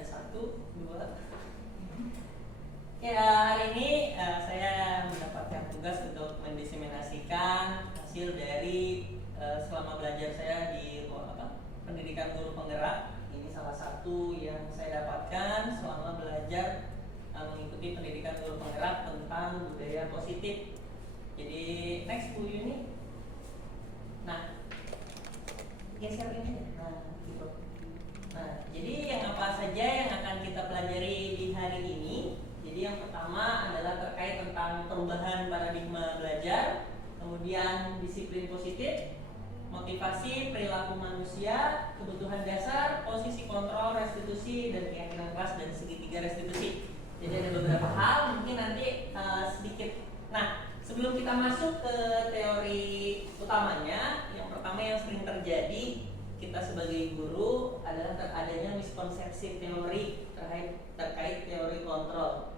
ada 1, 2. Ya, hari ini saya mendapatkan tugas untuk mendiseminasikan hasil dari selama belajar saya di pendidikan guru penggerak. Ini salah satu yang saya dapatkan selama belajar mengikuti pendidikan guru penggerak tentang budaya positif. Jadi next Bu Yuni. Nah, geser ini. Nah, gitu. Nah, jadi yang apa saja yang akan kita pelajari di hari ini? Jadi yang pertama adalah terkait tentang perubahan paradigma belajar, kemudian disiplin positif, motivasi perilaku manusia, kebutuhan dasar, posisi kontrol, restitusi, dan keyakinan kelas dan segitiga restitusi. Jadi ada beberapa hal, mungkin nanti sedikit. Nah, sebelum kita masuk ke teori utamanya, yang pertama yang sering terjadi kita sebagai guru adalah adanya miskonsepsi teori terkait teori kontrol.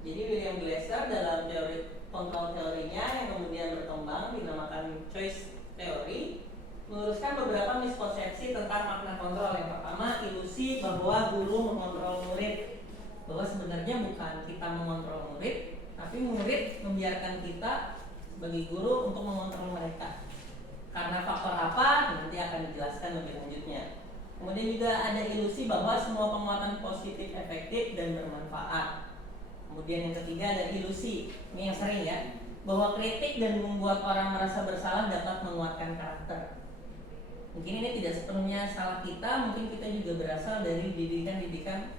Jadi William Glasser dalam teori kontrol teorinya yang kemudian berkembang dinamakan choice theory meluruskan beberapa miskonsepsi tentang makna kontrol. Yang pertama, ilusi bahwa guru mengontrol murid, bahwa sebenarnya bukan kita mengontrol murid, tapi murid membiarkan kita sebagai guru untuk mengontrol mereka. Karena faktor apa nanti akan dijelaskan lebih lanjutnya. Kemudian juga ada ilusi bahwa semua penguatan positif efektif dan bermanfaat. Kemudian yang ketiga ada ilusi, ini yang sering ya, bahwa kritik dan membuat orang merasa bersalah dapat menguatkan karakter. Mungkin ini tidak sepenuhnya salah kita, mungkin kita juga berasal dari didikan-didikan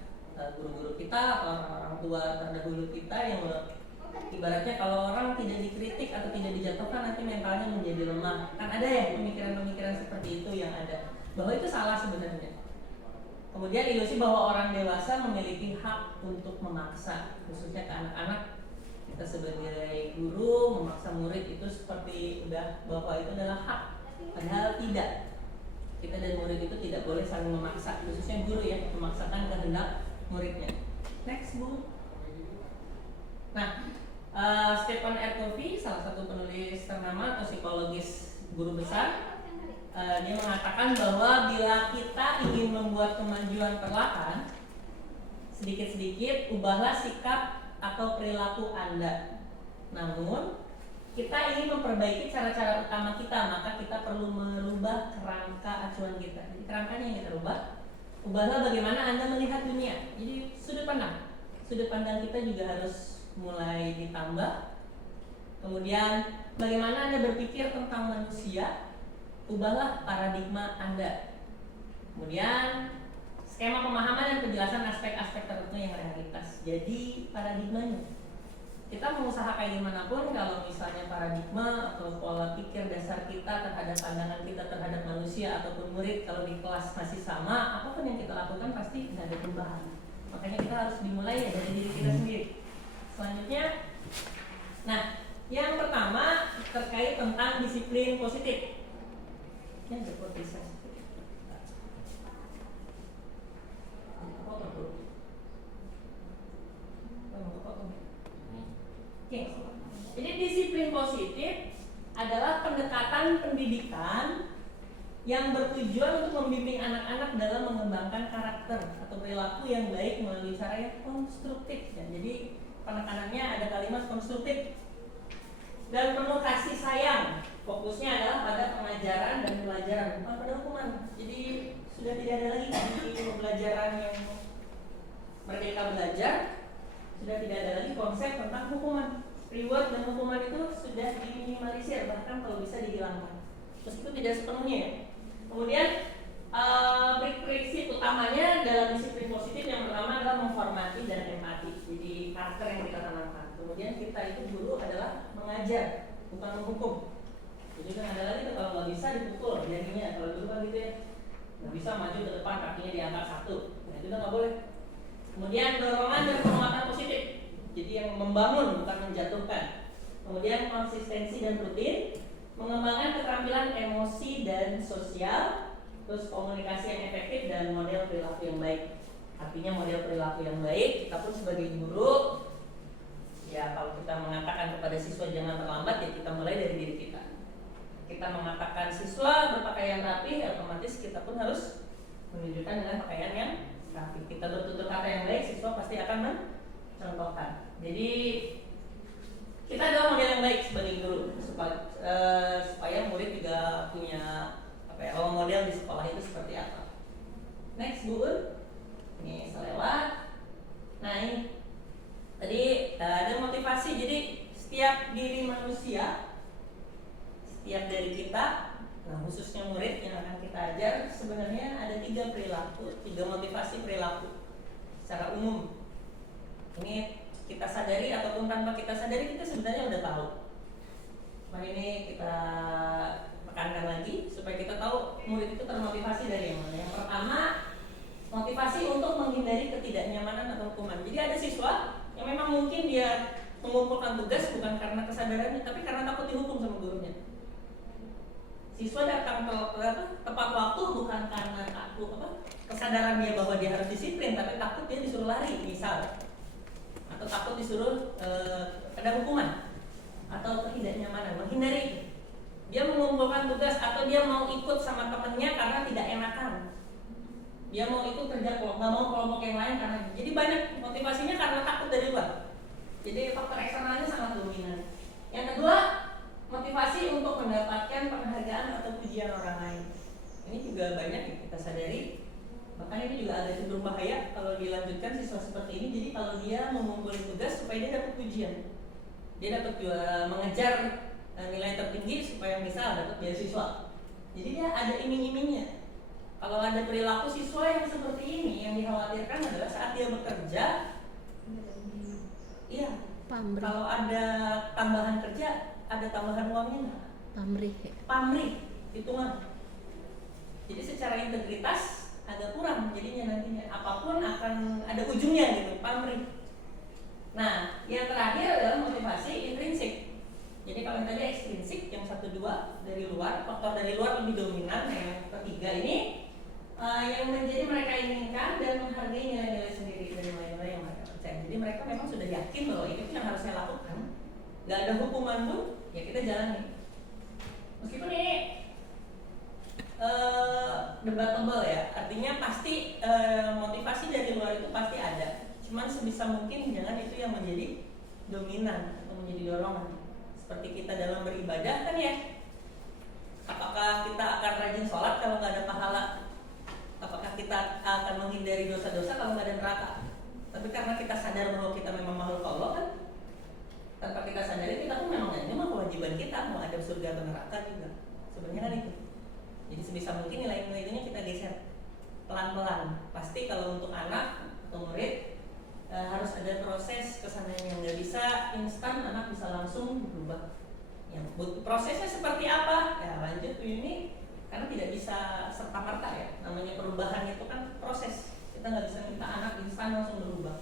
guru-guru kita, orang-orang tua terdahulu kita yang ibaratnya kalau orang tidak dikritik atau tidak dijatuhkan nanti mentalnya menjadi lemah. Kan ada ya pemikiran-pemikiran seperti itu yang ada, bahwa itu salah sebenarnya. Kemudian ilusi bahwa orang dewasa memiliki hak untuk memaksa, khususnya ke anak-anak. Kita sebagai guru memaksa murid itu seperti bahwa itu adalah hak, padahal tidak. Kita dan murid itu tidak boleh saling memaksa, khususnya guru ya, memaksakan kehendak muridnya. Next Bu. Nah, Stephen R. Covey, salah satu penulis ternama atau psikologis guru besar, dia mengatakan bahwa bila kita ingin membuat kemajuan perlahan, sedikit-sedikit ubahlah sikap atau perilaku Anda. Namun, kita ingin memperbaiki cara-cara utama kita, maka kita perlu merubah kerangka acuan kita. Jadi kerangkanya yang kita rubah. Ubahlah bagaimana Anda melihat dunia. Jadi sudut pandang kita juga harus mulai ditambah. Kemudian bagaimana Anda berpikir tentang manusia, ubahlah paradigma Anda. Kemudian skema pemahaman dan penjelasan aspek-aspek tertentu yang realitas. Jadi paradigmanya, kita mau usaha kayak gimana pun, kalau misalnya paradigma atau pola pikir dasar kita terhadap pandangan kita terhadap manusia ataupun murid kalau di kelas masih sama, apapun yang kita lakukan pasti tidak ada perubahan. Makanya kita harus dimulai ya dari diri kita sendiri. Selanjutnya, nah yang pertama terkait tentang disiplin positif. Ini ada potensi. Oke, jadi disiplin positif adalah pendekatan pendidikan yang bertujuan untuk membimbing anak-anak dalam mengembangkan karakter atau perilaku yang baik melalui cara yang konstruktif. Ya, jadi penekanannya ada kalimat konstruktif dan penuh kasih sayang. Fokusnya adalah pada pengajaran dan pelajaran, bukan pada hukuman. Jadi sudah tidak ada lagi di pembelajaran yang merdeka belajar, sudah tidak ada lagi konsep tentang hukuman. Reward dan hukuman itu sudah diminimalisir, bahkan kalau bisa dihilangkan. Meskipun tidak sepenuhnya ya. Kemudian prinsip utamanya dalam disiplin positif yang pertama adalah menghormati dan empati. Jadi karakter yang kita tanamkan. Kemudian kita itu guru adalah mengajar, bukan menghukum. Jadi kan ada lagi tuh kalau nggak bisa dipukul jadinya. Kalau dulu kan gitu ya, nggak bisa maju ke depan kakinya diangkat 1, nah itu udah nggak boleh. Kemudian dorongan dan penguatan positif. Jadi yang membangun bukan menjatuhkan. Kemudian konsistensi dan rutin, mengembangkan keterampilan emosi dan sosial, terus komunikasi yang efektif dan model perilaku yang baik. Artinya model perilaku yang baik, kita pun sebagai guru, ya kalau kita mengatakan kepada siswa jangan terlambat, ya kita mulai dari diri kita. Kita mengatakan siswa berpakaian rapi, otomatis kita pun harus menunjukkan dengan pakaian yang rapi. Kita bertutur Bu Un. Ini selewat. Nah ini tadi ada motivasi. Jadi setiap diri manusia, setiap dari kita, nah khususnya murid yang akan kita ajar, sebenarnya ada 3 perilaku, 3 motivasi perilaku secara umum. Ini kita sadari ataupun tanpa kita sadari, kita sebenarnya udah tahu. Nah ini kita tekankan lagi supaya kita tahu murid itu termotivasi dari yang mana. Yang pertama, motivasi untuk menghindari ketidaknyamanan atau hukuman. Jadi ada siswa yang memang mungkin dia mengumpulkan tugas bukan karena kesadarannya, tapi karena takut dihukum sama gurunya. Siswa datang tepat waktu bukan karena kesadaran dia bahwa dia harus disiplin, tapi takut dia disuruh lari misal, atau takut disuruh ada hukuman atau ketidaknyamanan, menghindari. Dia mengumpulkan tugas atau dia mau ikut sama temennya karena tidak enakan. Dia mau ikut kerja kelompok, nggak mau kelompok yang lain karena jadi banyak motivasinya karena takut dari luar. Jadi faktor eksternalnya sangat dominan. Yang kedua, motivasi untuk mendapatkan penghargaan atau pujian orang lain. Ini juga banyak yang kita sadari. Bahkan ini juga agak cenderung bahaya kalau dilanjutkan siswa seperti ini. Jadi kalau dia mengumpulkan tugas supaya dia dapat pujian, dia dapat juga mengejar nilai tertinggi supaya misal dapat beasiswa. Jadi dia ada iming-imingnya. Kalau ada perilaku siswa yang seperti ini, yang dikhawatirkan adalah saat dia bekerja, iya, kalau ada tambahan kerja, ada tambahan uangnya nggak? Pamrih, hitungan. Jadi secara integritas agak kurang jadinya nantinya. Apapun akan ada ujungnya gitu, pamrih. Nah, yang terakhir adalah motivasi intrinsik. Jadi kalau yang tadi ekstrinsik, yang 1-2 dari luar, faktor dari luar lebih dominan. Yang ketiga ini yang menjadi mereka inginkan dan menghargai nilai-nilai sendiri dari nilai-nilai yang mereka percaya. Jadi mereka memang sudah yakin bahwa ini yang harus saya lakukan. Gak ada hukuman pun, ya kita jalani. Meskipun ini debatable ya, artinya pasti motivasi dari luar itu pasti ada. Cuman sebisa mungkin jangan itu yang menjadi dominan atau menjadi dorongan. Seperti kita dalam beribadah kan ya, apakah kita akan rajin sholat kalau nggak ada pahala? Apakah kita akan menghindari dosa-dosa kalau nggak ada neraka? Tapi karena kita sadar bahwa kita memang makhluk Allah kan, tanpa kita sadari kita pun memang ini mah kewajiban kita mau ada surga atau neraka juga. Sebenarnya kan itu. Jadi sebisa mungkin nilai-nilai itu kita geser pelan-pelan. Pasti kalau untuk anak atau murid harus ada proses kesananya, yang nggak bisa instan anak bisa langsung berubah. Yang prosesnya seperti apa? Ya lanjut ini. Karena tidak bisa serta-merta ya, namanya perubahan itu kan proses. Kita nggak bisa minta anak instan langsung berubah.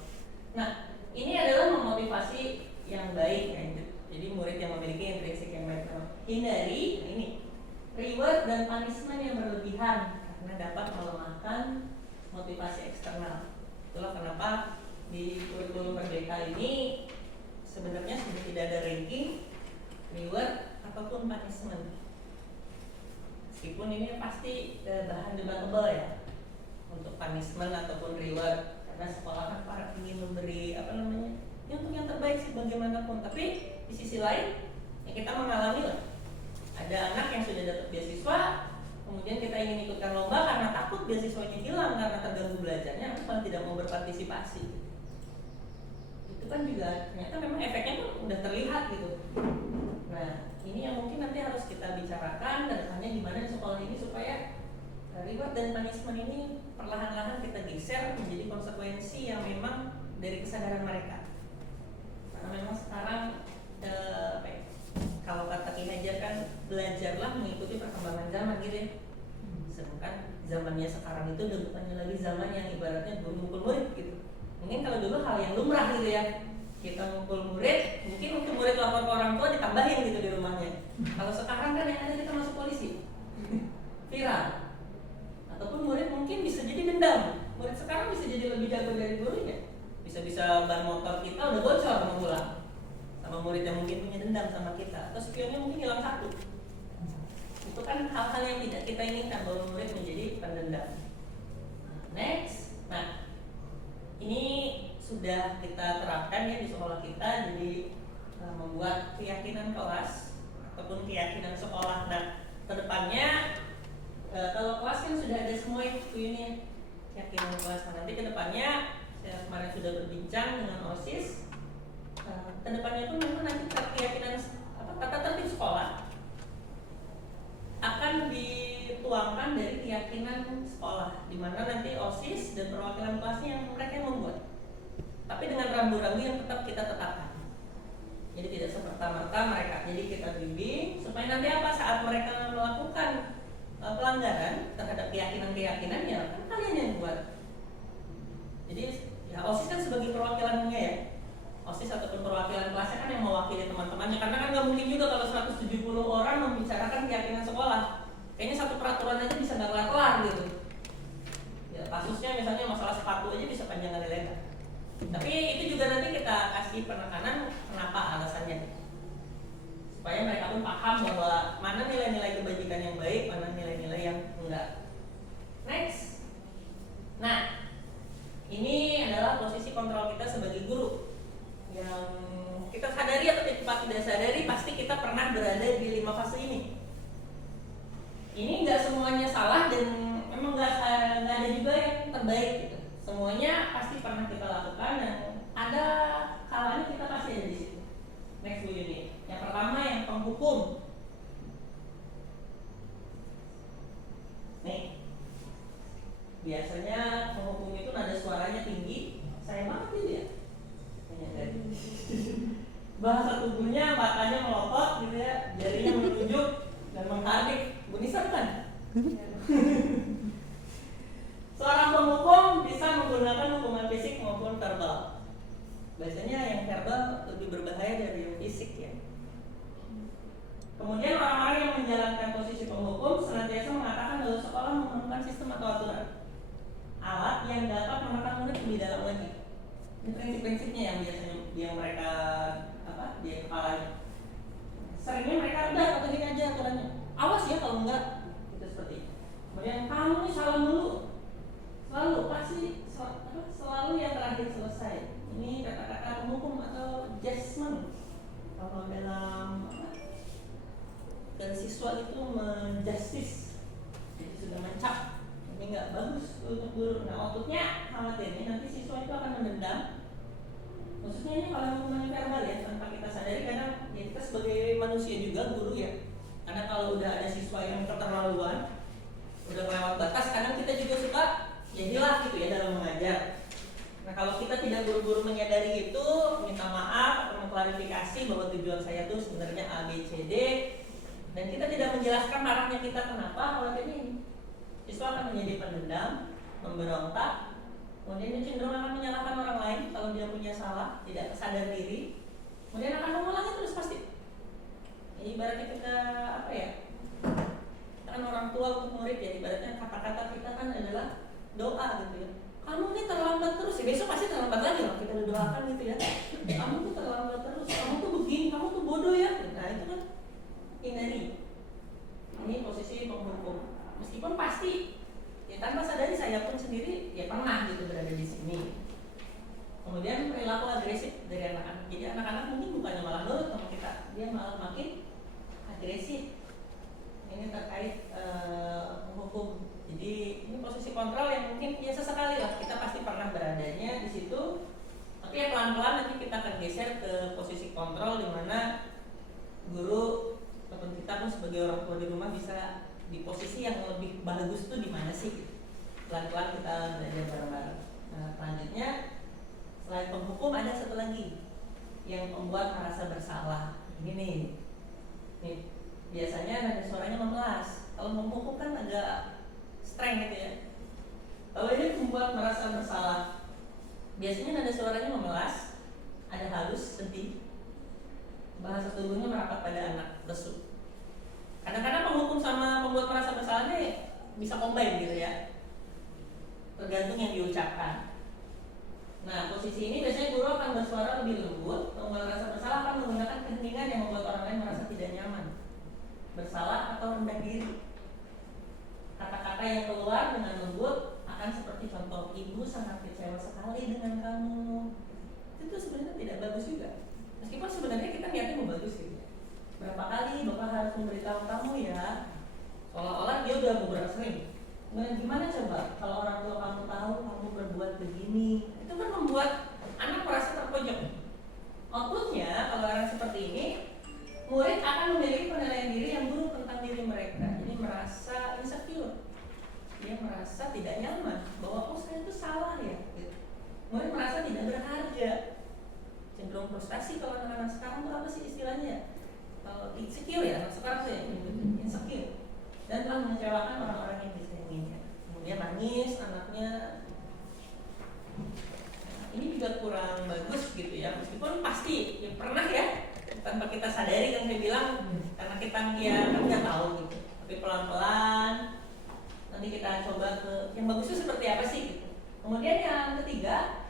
Nah, ini adalah memotivasi yang baik ya. Jadi murid yang memiliki intrinsik yang baik. Hindari ini reward dan punishment yang berlebihan karena dapat melemahkan motivasi eksternal. Itulah kenapa di kurikulum Merdeka ini sebenarnya sudah tidak ada ranking, reward ataupun punishment. Meskipun ini pasti bahan debatable ya untuk punishment ataupun reward, karena sekolah kan para ingin memberi ya untuk yang terbaik sih bagaimanapun. Tapi di sisi lain ya kita mengalami lah, ada anak yang sudah dapat beasiswa, kemudian kita ingin ikutkan lomba karena takut beasiswanya hilang karena terganggu belajarnya, atau tidak mau berpartisipasi. Itu kan juga ternyata memang efeknya pun udah terlihat gitu. Nah, ini yang mungkin nanti harus kita bicarakan ke depannya gimana di sekolah ini supaya reward dan punishment ini perlahan-lahan kita geser menjadi konsekuensi yang memang dari kesadaran mereka. Karena memang sekarang kalau kata Ki Hajar kan belajarlah mengikuti perkembangan zaman gitu ya. Sedangkan zamannya sekarang itu udah bukannya lagi zaman yang ibaratnya ngumpul murid gitu. Mungkin kalau dulu hal yang lumrah gitu ya, kita ngumpul murid, mungkin untuk murid lapor ke orang tua ditambahin gitu di rumahnya. Kalau sekarang kan yang ada kita masuk polisi, viral. Ataupun murid mungkin bisa jadi dendam. Murid sekarang bisa jadi lebih jago dari gurunya. Bisa-bisa ban motor kita udah bocor mau pulang. Sama murid yang mungkin punya dendam sama kita, atau spionnya mungkin hilang 1. Itu kan hal-hal yang tidak kita inginkan bahwa murid menjadi pendendam. Next, nah ini sudah kita terapkan ya di sekolah kita, jadi membuat keyakinan kelas ataupun keyakinan sekolah. Nah, kedepannya kalau kelas kan sudah ada semua ini keyakinan kelas. Nanti kedepannya saya kemarin sudah berbincang dengan OSIS. Kedepannya itu memang nanti keyakinan tata tertib sekolah akan dituangkan dari keyakinan sekolah, di mana nanti OSIS dan perwakilan kelasnya yang mereka yang membuat. Tapi dengan rambu-rambu yang tetap kita tetapkan. Jadi tidak semerta-merta mereka. Jadi kita bimbing supaya nanti apa saat mereka melakukan pelanggaran terhadap keyakinan-keyakinan ya kan kalian yang buat. Jadi ya OSIS kan sebagai perwakilannya ya. OSIS ataupun perwakilan kelasnya kan yang mewakili teman-temannya, karena kan nggak mungkin juga kalau 170 orang membicarakan keyakinan sekolah. Kayaknya satu peraturan aja bisa nggak kelar gitu. Ya kasusnya misalnya masalah sepatu aja bisa panjang kali lebar. Tapi itu juga nanti kita kasih penekanan kenapa alasannya, supaya mereka pun paham bahwa mana nilai-nilai kebajikan yang baik, mana nilai-nilai yang enggak. Next. Nah, ini adalah posisi kontrol kita sebagai guru. Yang kita sadari atau tidak sadari pasti kita pernah berada di 5 fase ini. Ini nggak semuanya salah dan memang nggak ada juga yang terbaik gitu. Semuanya pasti pernah kita lakukan dan ada kalanya kita pasti ada di situ. Next Bu Yuni. Yang pertama yang penghukum. Nih, biasanya penghukum itu nada suaranya tinggi. Saya banget ini ya. Bahasa tubuhnya, matanya melotot gitu ya, jarinya menunjuk dan menghadik. Bu Nisa kan? Seorang penghukum bisa menggunakan hukuman fisik maupun verbal. Biasanya yang verbal lebih berbahaya dari yang fisik ya. Kemudian orang-orang yang menjalankan posisi penghukum senantiasa mengatakan bahwa sekolah memerlukan sistem atau aturan, alat yang dapat menekan murid lebih dalam lagi. Ini prinsip-prinsipnya yang biasanya yang mereka di kepalanya. Seringnya mereka udah atau gini aja aturannya. Awas ya kalau enggak itu seperti itu. Kemudian kamu nih salah dulu. Selalu yang terakhir selesai. Ini kata-kata penghukum atau judgment. Kalau dalam dan siswa itu menjustice, jadi sudah mencap. Ini nggak bagus untuk guru. Nah outputnya khawatirnya nanti siswa itu akan mendendam. Maksudnya ini kalau hukuman verbal ya, tanpa kita sadari karena ya kita sebagai manusia juga guru ya. Karena kalau udah ada siswa yang keterlaluan, udah melewat batas, kadang kita juga suka ya hilang gitu ya dalam mengajar. Nah kalau kita tidak buru-buru menyadari itu, minta maaf atau mengklarifikasi bahwa tujuan saya tuh sebenarnya A, B, C, D, dan kita tidak menjelaskan marahnya kita kenapa kalau ini, siswa akan menjadi pendendam, memberontak. Kemudian dia cenderung akan menyalahkan orang lain kalau dia punya salah, tidak sadar diri. Kemudian akan mengulangi terus pasti. Jadi ibaratnya kita kita kan orang tua untuk murid ya, ibaratnya kata-kata kita kan adalah doa gitu ya. Kamu ini terlambat terus ya, besok pasti terlambat lagi loh kita doakan gitu ya. Kamu tuh terlambat terus, kamu tuh begini, kamu tuh bodoh ya. Nah itu kan hindari. Ini posisi penghukum. Meskipun pasti ya tanpa sadari saya pun sendiri ya pernah gitu berada di sini. Kemudian perilaku agresif dari anak-anak. Jadi anak-anak mungkin bukannya malah nurut sama kita, dia malah makin agresif. Ini terkait hukum. Jadi ini posisi kontrol yang mungkin ya sesekali lah kita pasti pernah beradanya di situ. Tapi ya pelan-pelan nanti kita akan geser ke posisi kontrol di mana guru ataupun kita pun sebagai orang tua di rumah bisa di posisi yang lebih bagus tuh di mana sih? Pelan-pelan kita belajar bareng-bareng. Nah, selanjutnya selain penghukum ada satu lagi yang membuat merasa bersalah. Ini nih biasanya nada suaranya memelas. Kalau menghukum kan agak strength gitu ya. Kalau ini membuat merasa bersalah, biasanya nada suaranya memelas, ada halus, sedih, bahasa tubuhnya merapat pada anak, lesu. Kadang-kadang penghukum sama pembuat merasa bersalahnya bisa combine gitu ya, tergantung yang diucapkan. Nah posisi ini biasanya guru akan bersuara lebih lembut. Pembuat merasa bersalah akan menggunakan keheningan yang membuat orang lain merasa tidak nyaman, bersalah atau rendah diri. Kata-kata yang keluar dengan lembut akan seperti contoh, ibu sangat kecewa sekali dengan kamu. Itu sebenarnya tidak bagus juga. Meskipun sebenarnya kita niatnya mau bagus gitu. Berapa kali bapak harus memberitahu kamu ya, seolah-olah dia udah beberapa sering. Nah, gimana coba kalau orang tua kamu tahu kamu berbuat begini, itu kan membuat anak merasa terpojok. Outputnya kalau orang seperti ini, murid akan memiliki penilaian diri yang buruk tentang diri mereka. Jadi merasa insecure, dia merasa tidak nyaman bahwa saya itu salah ya. Murid merasa tidak berharga, cenderung frustasi. Kalau anak-anak sekarang itu apa sih istilahnya? Kalau insecure ya, anak sekarang tuh ya insecure, dan telah mengecewakan orang-orang yang disayanginya. Kemudian nangis anaknya. Ini juga kurang bagus gitu ya, meskipun pasti ya pernah ya tanpa kita sadari, kan saya bilang karena kita ya kan nggak tahu gitu, tapi pelan-pelan nanti kita coba ke yang bagus itu seperti apa sih gitu. Kemudian yang ketiga,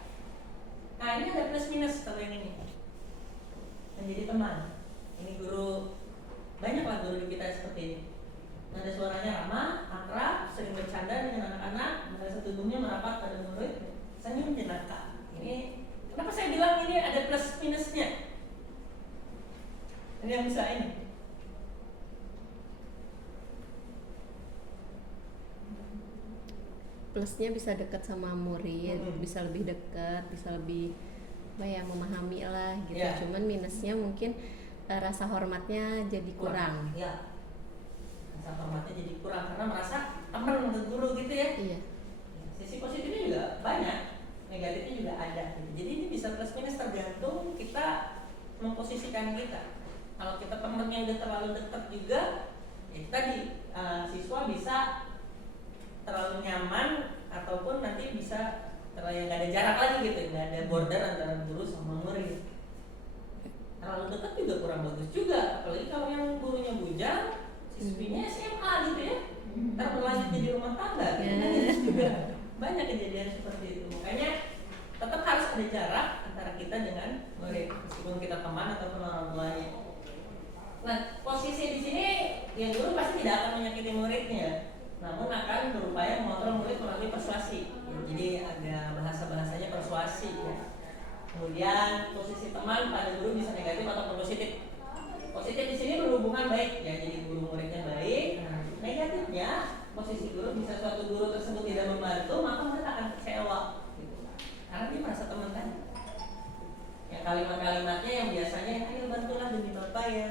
nah ini ada plus minus kalau yang ini, menjadi teman. Ini guru, banyaklah guru di kita seperti ini. Nada suaranya ramah, akrab, sering bercanda dengan anak-anak, bahasa tubuhnya merapat pada murid, senyum jenaka. Ini kenapa saya bilang ini ada plus minusnya? Ini yang bisa ini. Plusnya bisa dekat sama murid, bisa lebih dekat, bisa lebih memahami lah gitu. Yeah. Cuman minusnya mungkin rasa hormatnya jadi kurang. Ya. Rasa hormatnya jadi kurang karena merasa teman ke guru gitu ya. Iya. Sisi positifnya juga banyak, negatifnya juga ada. Jadi ini bisa plus minus tergantung kita memposisikan kita. Kalau kita temennya udah terlalu dekat juga, ya tadi siswa bisa terlalu nyaman ataupun nanti bisa terlalu nggak ada jarak lagi gitu, nggak ada border antara guru sama murid. Terlalu dekat juga kurang bagus juga, apalagi kalau yang gurunya bujang, siswinya SMA gitu ya, ntar berlanjut jadi rumah tangga. Juga banyak kejadian seperti itu. Makanya tetap harus ada jarak antara kita dengan murid, meskipun kita teman ataupun orang tuanya. Nah, posisi di sini ya guru pasti tidak akan menyakiti muridnya, namun akan berupaya mengontrol murid melalui persuasi. Ya, jadi ada bahasa-bahasanya persuasi. Ya. Kemudian posisi teman pada guru bisa negatif ataupun positif. Positif di sini berhubungan baik, ya jadi guru muridnya baik. Nah, negatifnya posisi guru bisa suatu guru tersebut tidak membantu, maka murid akan kecewa. Gitu. Karena dia merasa teman kan. Ya kalimat-kalimatnya yang biasanya ayo bantulah demi bapak ya.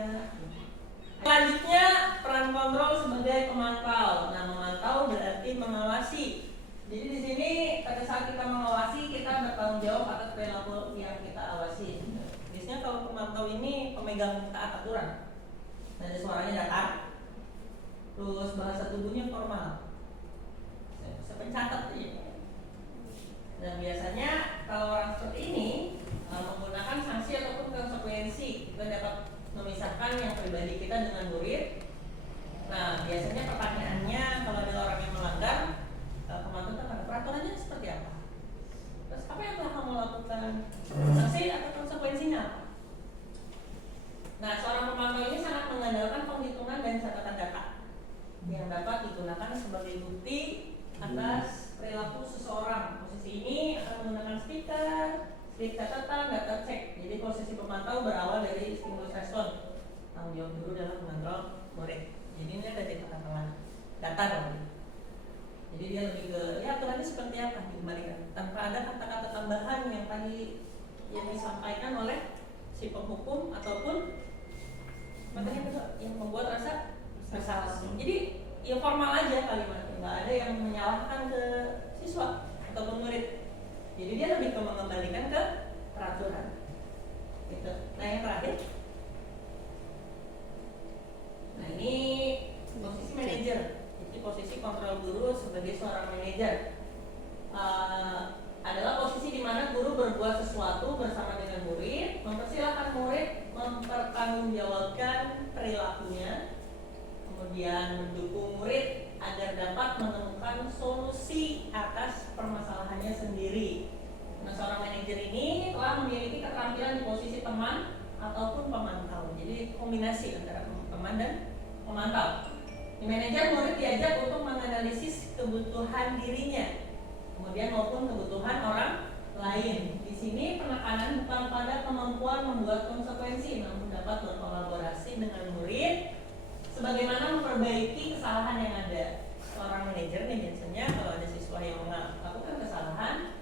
Selanjutnya peran kontrol sebagai pemantau. Nah, memantau berarti mengawasi. Jadi di sini pada saat kita mengawasi, kita bertanggung jawab atas perilaku yang kita awasi. Biasanya kalau pemantau ini pemegang taat aturan. Nada suaranya datar. Terus bahasa tubuhnya formal. Saya pencatat ya. Dan biasanya kalau orang seperti ini menggunakan sanksi ataupun konsekuensi, kita dapat memisahkan yang pribadi kita dengan murid. Nah, biasanya pertanyaannya kalau ada orang yang melanggar, pemantau tentang peraturannya seperti apa? Terus apa yang telah kamu lakukan? Sanksi atau konsekuensinya apa? Nah, seorang pemantau ini sangat mengandalkan penghitungan dan catatan data yang dapat digunakan sebagai bukti atas perilaku seseorang. Posisi ini akan menggunakan stiker, slip catatan, data cek. Jadi posisi pemantau berawal dari stimulus respon, tanggung jawab guru dalam mengontrol murid. Jadi ini ada catatan data dong. Jadi dia lebih ke ya aturannya seperti apa dikembalikan, tanpa ada kata-kata tambahan yang tadi yang disampaikan oleh si penghukum ataupun makanya yang membuat rasa bersalah. Jadi ya formal aja kalimatnya, nggak ada yang menyalahkan ke siswa ataupun murid. Jadi dia lebih ke mengembalikan ke peraturan. Gitu. Nah yang terakhir, nah ini posisi manajer. Jadi posisi kontrol guru sebagai seorang manajer adalah posisi di mana guru berbuat sesuatu bersama dengan murid, mempersilahkan murid mempertanggungjawabkan perilakunya, kemudian mendukung murid agar dapat menemukan solusi atas permasalahannya sendiri. Nah, seorang manajer ini telah memiliki keterampilan di posisi teman ataupun pemantau. Jadi kombinasi antara teman dan pemantau. Di manajer, murid diajak untuk menganalisis kebutuhan dirinya, kemudian maupun kebutuhan orang lain. Di sini penekanan bukan pada kemampuan membuat konsekuensi, namun dapat berkolaborasi dengan murid sebagaimana memperbaiki kesalahan yang ada. Seorang manajer nih biasanya kalau ada siswa yang melakukan kesalahan,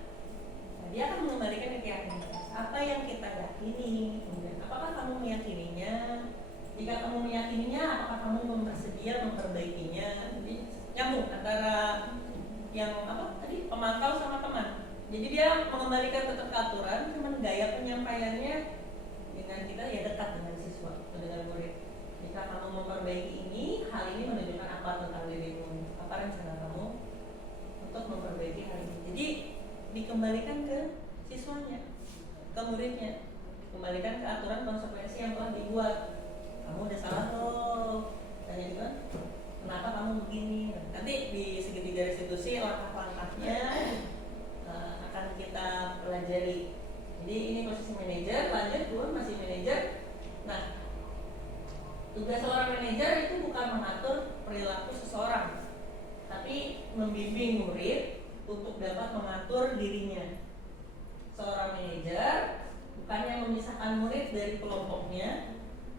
dia akan mengembalikan keyakinan. Apa yang kita yakini, kemudian apakah kamu meyakininya? Jika kamu meyakininya, apakah kamu bersedia memperbaikinya? Jadi nyambung antara yang apa tadi pemantau sama teman. Jadi dia mengembalikan tetap ke aturan, cuman gaya penyampaiannya dengan kita ya dekat dengan siswa atau dengan murid. Jika kamu memperbaiki ini, hal ini menunjukkan apa tentang dirimu, apa rencana kamu untuk memperbaiki hal ini. Jadi dikembalikan ke siswanya, ke muridnya, kembalikan ke aturan konsekuensi yang telah dibuat. Kamu udah salah loh, tanya juga, kenapa kamu begini? Nanti di segitiga restitusi langkah-langkahnya akan kita pelajari. Jadi ini posisi manajer, lanjut turun masih manajer. Nah, tugas seorang manajer itu bukan mengatur perilaku seseorang, tapi membimbing murid untuk dapat mengatur dirinya. Seorang manajer bukannya memisahkan murid dari kelompoknya,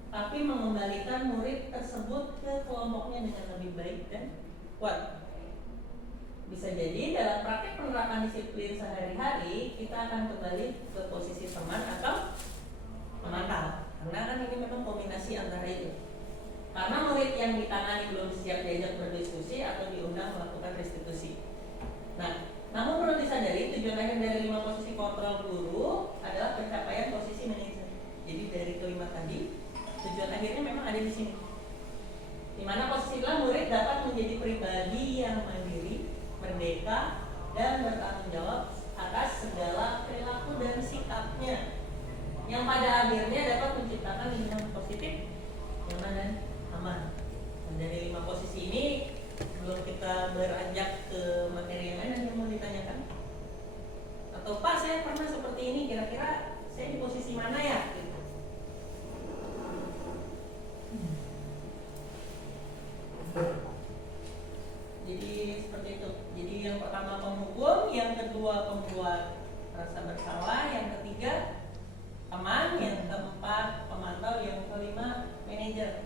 tapi mengembalikan murid tersebut ke kelompoknya dengan lebih baik dan kuat. Bisa jadi dalam praktek penerapan disiplin sehari-hari kita akan kembali ke posisi teman atau pemantau, karena kan ini memang kombinasi antara itu. Karena murid yang ditangani belum siap diajak berdiskusi atau diundang melakukan restitusi. Nah, namun perlu disadari tujuan akhir dari 5 posisi kontrol guru adalah pencapaian posisi manajer. Jadi dari kelima tadi tujuan akhirnya memang ada di sini, di mana posisilah murid dapat menjadi pribadi yang mandiri, merdeka, dan bertanggung jawab atas segala perilaku dan sikapnya, yang pada akhirnya dapat menciptakan lingkungan positif, nyaman dan aman. Dan dari 5 posisi ini sebelum kita beranjak ke materi yang lain, ada yang mau ditanyakan? Atau Pak, saya pernah seperti ini, kira-kira saya di posisi mana ya? Gitu. Jadi seperti itu. Jadi yang pertama penghukum, yang kedua pembuat rasa bersalah, yang ketiga teman, yang keempat pemantau, yang kelima manajer.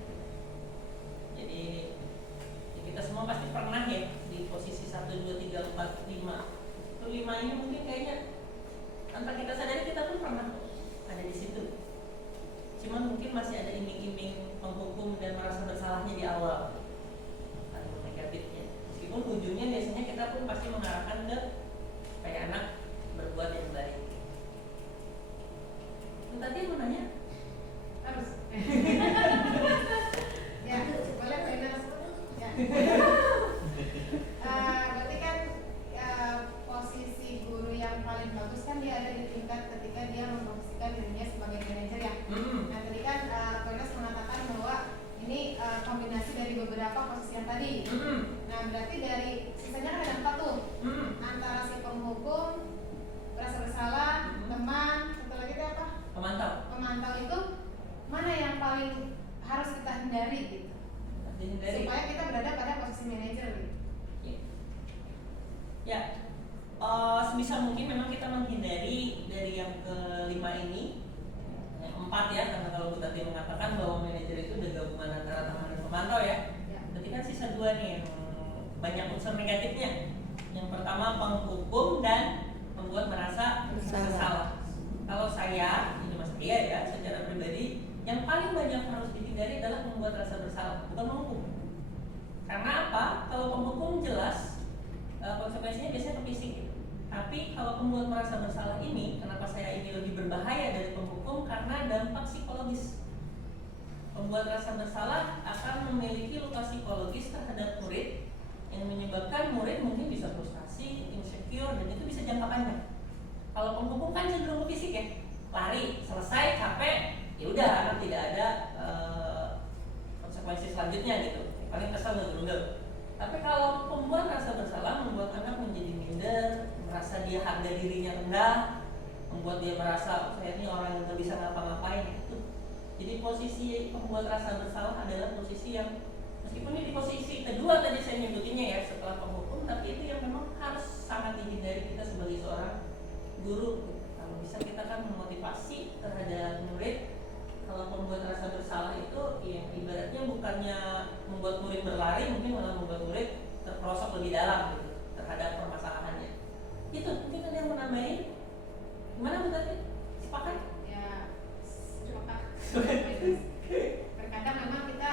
Jadi kita semua pasti pernah ya di posisi 1, 2, 3, 4, 5. Itu 5 ini mungkin kayaknya tanpa kita sadari kita pun pernah ada di situ. Cuman mungkin masih ada iming-iming penghukum dan merasa bersalahnya di awal. Negatifnya. Meskipun ujungnya biasanya kita pun pasti mengarahkan ke supaya anak berbuat yang baik. Tadi mau nanya? Harus. Ya, boleh benar. Ya. Berarti kan posisi guru yang paling bagus kan dia ada di tingkat ketika dia memposisikan dirinya sebagai manajer ya. Nah tadi kan Koinos mengatakan bahwa ini kombinasi dari beberapa posisi yang tadi. Nah berarti dari sisanya kan ada 4 tuh. Antara si penghukum, rasa bersalah, teman, satu lagi itu apa? Pemantau. Pemantau itu mana yang paling harus kita hindari gitu? Hindari. Supaya kita berada pada posisi manajer gitu. Ya. Sebisa mungkin memang kita menghindari dari yang kelima ini, yang 4 ya, karena kalau Bu Tati mengatakan bahwa manajer itu udah gabungan antara teman dan pemantau ya. Berarti kan sisa 2 nih yang banyak unsur negatifnya. Yang pertama penghukum dan membuat merasa bersalah. Kalau saya, ini Mas Pria ya, secara pribadi, yang paling banyak harus dihindari adalah membuat rasa bersalah, bukan menghukum. Karena apa? Kalau penghukum jelas konsekuensinya biasanya ke fisik. Tapi kalau pembuat merasa bersalah ini, kenapa saya ini lebih berbahaya dari penghukum? Karena dampak psikologis. Pembuat rasa bersalah akan memiliki luka psikologis terhadap murid yang menyebabkan murid mungkin bisa frustasi, insecure, dan itu bisa jangka panjang. Kalau penghukum kan cenderung ke fisik ya, lari, selesai, capek, ya udah, anak tidak ada konsekuensi selanjutnya gitu. Paling kesal nggak. Tapi kalau pembuat rasa bersalah membuat anak menjadi minder, merasa dia harga dirinya rendah, membuat dia merasa saya ini orang yang nggak bisa ngapa-ngapain gitu. Jadi posisi pembuat rasa bersalah adalah posisi yang meskipun ini di posisi kedua tadi saya nyebutinnya ya setelah penghukum, tapi itu yang memang harus sangat dihindari kita sebagai seorang guru. Kalau bisa kita kan memotivasi terhadap murid. Kalau pembuat rasa bersalah itu ya ibaratnya bukannya membuat murid berlari, mungkin malah membuat murid terperosok lebih dalam gitu terhadap permasalahannya. Itu mungkin ada yang mau nambahin? Gimana Bu Tati? Sepakat? Ya, sepakat. Terkadang memang kita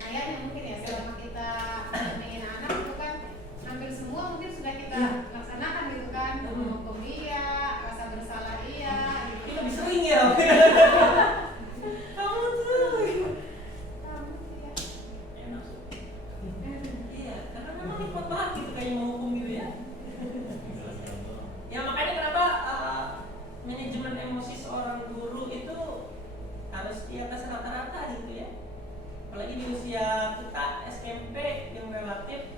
kayaknya mungkin ya selama kita mendampingin anak itu kan hampir semua mungkin sudah kita laksanakan gitu kan, menghukum dia, rasa bersalah iya, gitu. Ini lebih sering ya. Kamu tuh. Kamu ya. Enak. Iya, karena memang nikmat banget gitu kayak mau hukum gitu ya. Ya makanya kenapa manajemen emosi seorang guru itu harus di atas rata-rata gitu ya. Apalagi di usia kita SMP yang relatif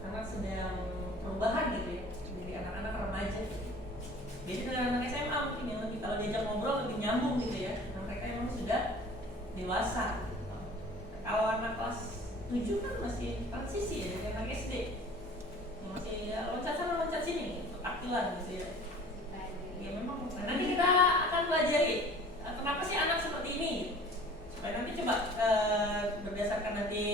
anak sedang perubahan gitu ya, jadi anak-anak remaja. Jadi dengan anak SMA mungkin yang lebih kalau diajak ngobrol lebih nyambung gitu ya. Nah, mereka memang sudah dewasa. Gitu. Kalau anak kelas 7 kan masih transisi ya dari anak SD. Masih ya loncat sana loncat sini, taktilan gitu ya. Ya memang nanti kita akan pelajari kenapa sih anak seperti ini. Supaya nanti coba berdasarkan nanti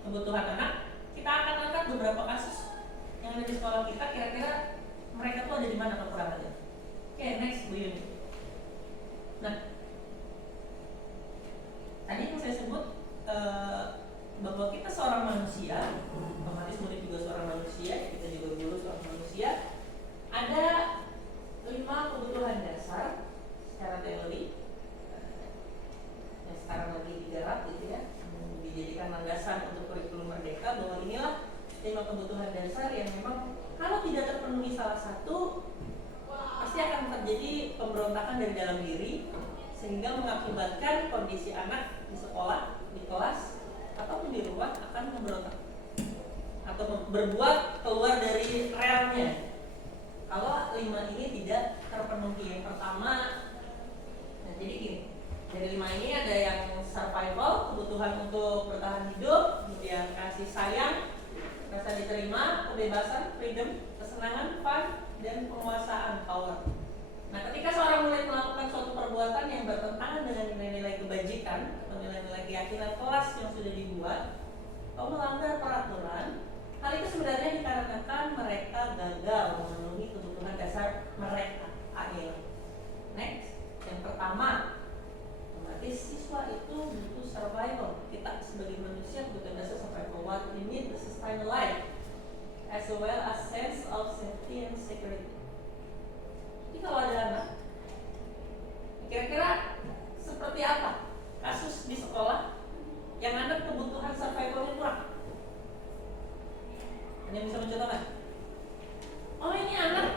kebutuhan anak, kita akan angkat beberapa kasus yang ada di sekolah kita, kira-kira mereka tuh ada di mana kekurangannya. Oke, next Bu Yuni. Nah, tadi yang saya sebut bahwa kita seorang manusia, otomatis murid juga seorang manusia, kita juga guru seorang manusia. Ada 5 kebutuhan dasar secara teori yang sekarang lagi digarap gitu ya, dijadikan landasan untuk kurikulum merdeka, bahwa inilah 5 kebutuhan dasar yang memang kalau tidak terpenuhi salah satu pasti akan terjadi pemberontakan dari dalam diri, sehingga mengakibatkan kondisi anak di sekolah, di kelas ataupun di rumah akan memberontak atau berbuat keluar dari relnya kalau 5 ini tidak terpenuhi. Yang pertama, nah jadi gini, dari 5 ini ada yang survival, kebutuhan untuk bertahan hidup, kemudian kasih sayang, rasa diterima, kebebasan, freedom, kesenangan, fun, dan penguasaan, power. Nah, ketika seorang mulai melakukan suatu perbuatan yang bertentangan dengan nilai-nilai kebajikan atau nilai-nilai keyakinan kelas yang sudah dibuat, atau melanggar peraturan, hal itu sebenarnya dikarenakan mereka gagal memenuhi kebutuhan dasar mereka. Next, yang pertama, otomatis siswa itu butuh survival. Kita sebagai manusia butuh dasar survival. What we need to sustain life, as well as sense of safety and security. Jadi kalau ada anak, kira-kira seperti apa kasus di sekolah yang anak kebutuhan survivalnya kurang? Ada yang bisa mencontohkan? Oh, ini anak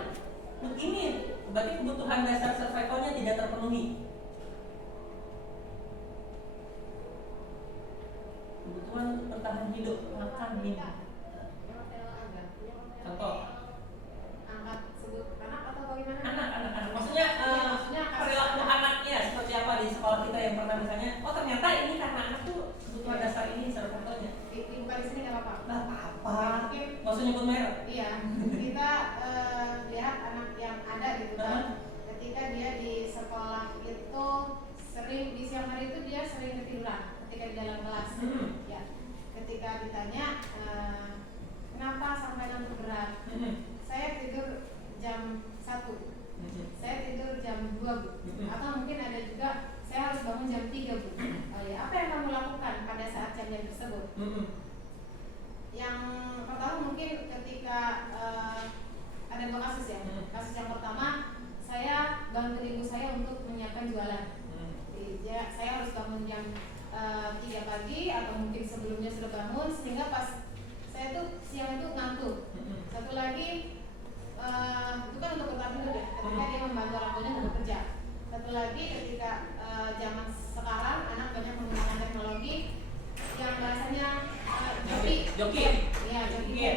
begini, berarti kebutuhan dasar survivalnya tidak terpenuhi. Kebutuhan bertahan hidup, makan, minum. Contoh, Angkat sebut anak atau bagaimana? anak. Maksudnya maksudnya perilaku anaknya seperti apa di sekolah kita yang pernah misalnya, oh ternyata ini karena anak tuh kebutuhan dasar ini survivalnya. Bukan di sini nggak apa-apa. Nah, apa? Mungkin Maksudnya nyebut merek? iya, kita lihat anak yang ada gitu kan. Ketika dia di sekolah itu sering di siang hari itu dia sering ketiduran ketika di dalam kelas. Ya, ketika ditanya kenapa sampai ngantuk berat, saya tidur jam 1, saya tidur jam 2 Bu, atau mungkin ada juga saya harus bangun jam 3 Bu. Oh ya, apa yang kamu lakukan pada saat jam-jam tersebut? Yang pertama mungkin ketika ada 2 kasus ya. Kasus yang pertama, saya bantu ibu saya untuk menyiapkan jualan. Jadi, saya harus bangun jam 3 pagi atau mungkin sebelumnya sudah bangun, sehingga pas saya tuh siang itu ngantuk. Satu lagi itu kan untuk bertahan hidup ya, ketika dia membantu orang tuanya untuk bekerja. Satu lagi ketika zaman sekarang anak banyak menggunakan teknologi yang bahasanya joki. Iya, joki.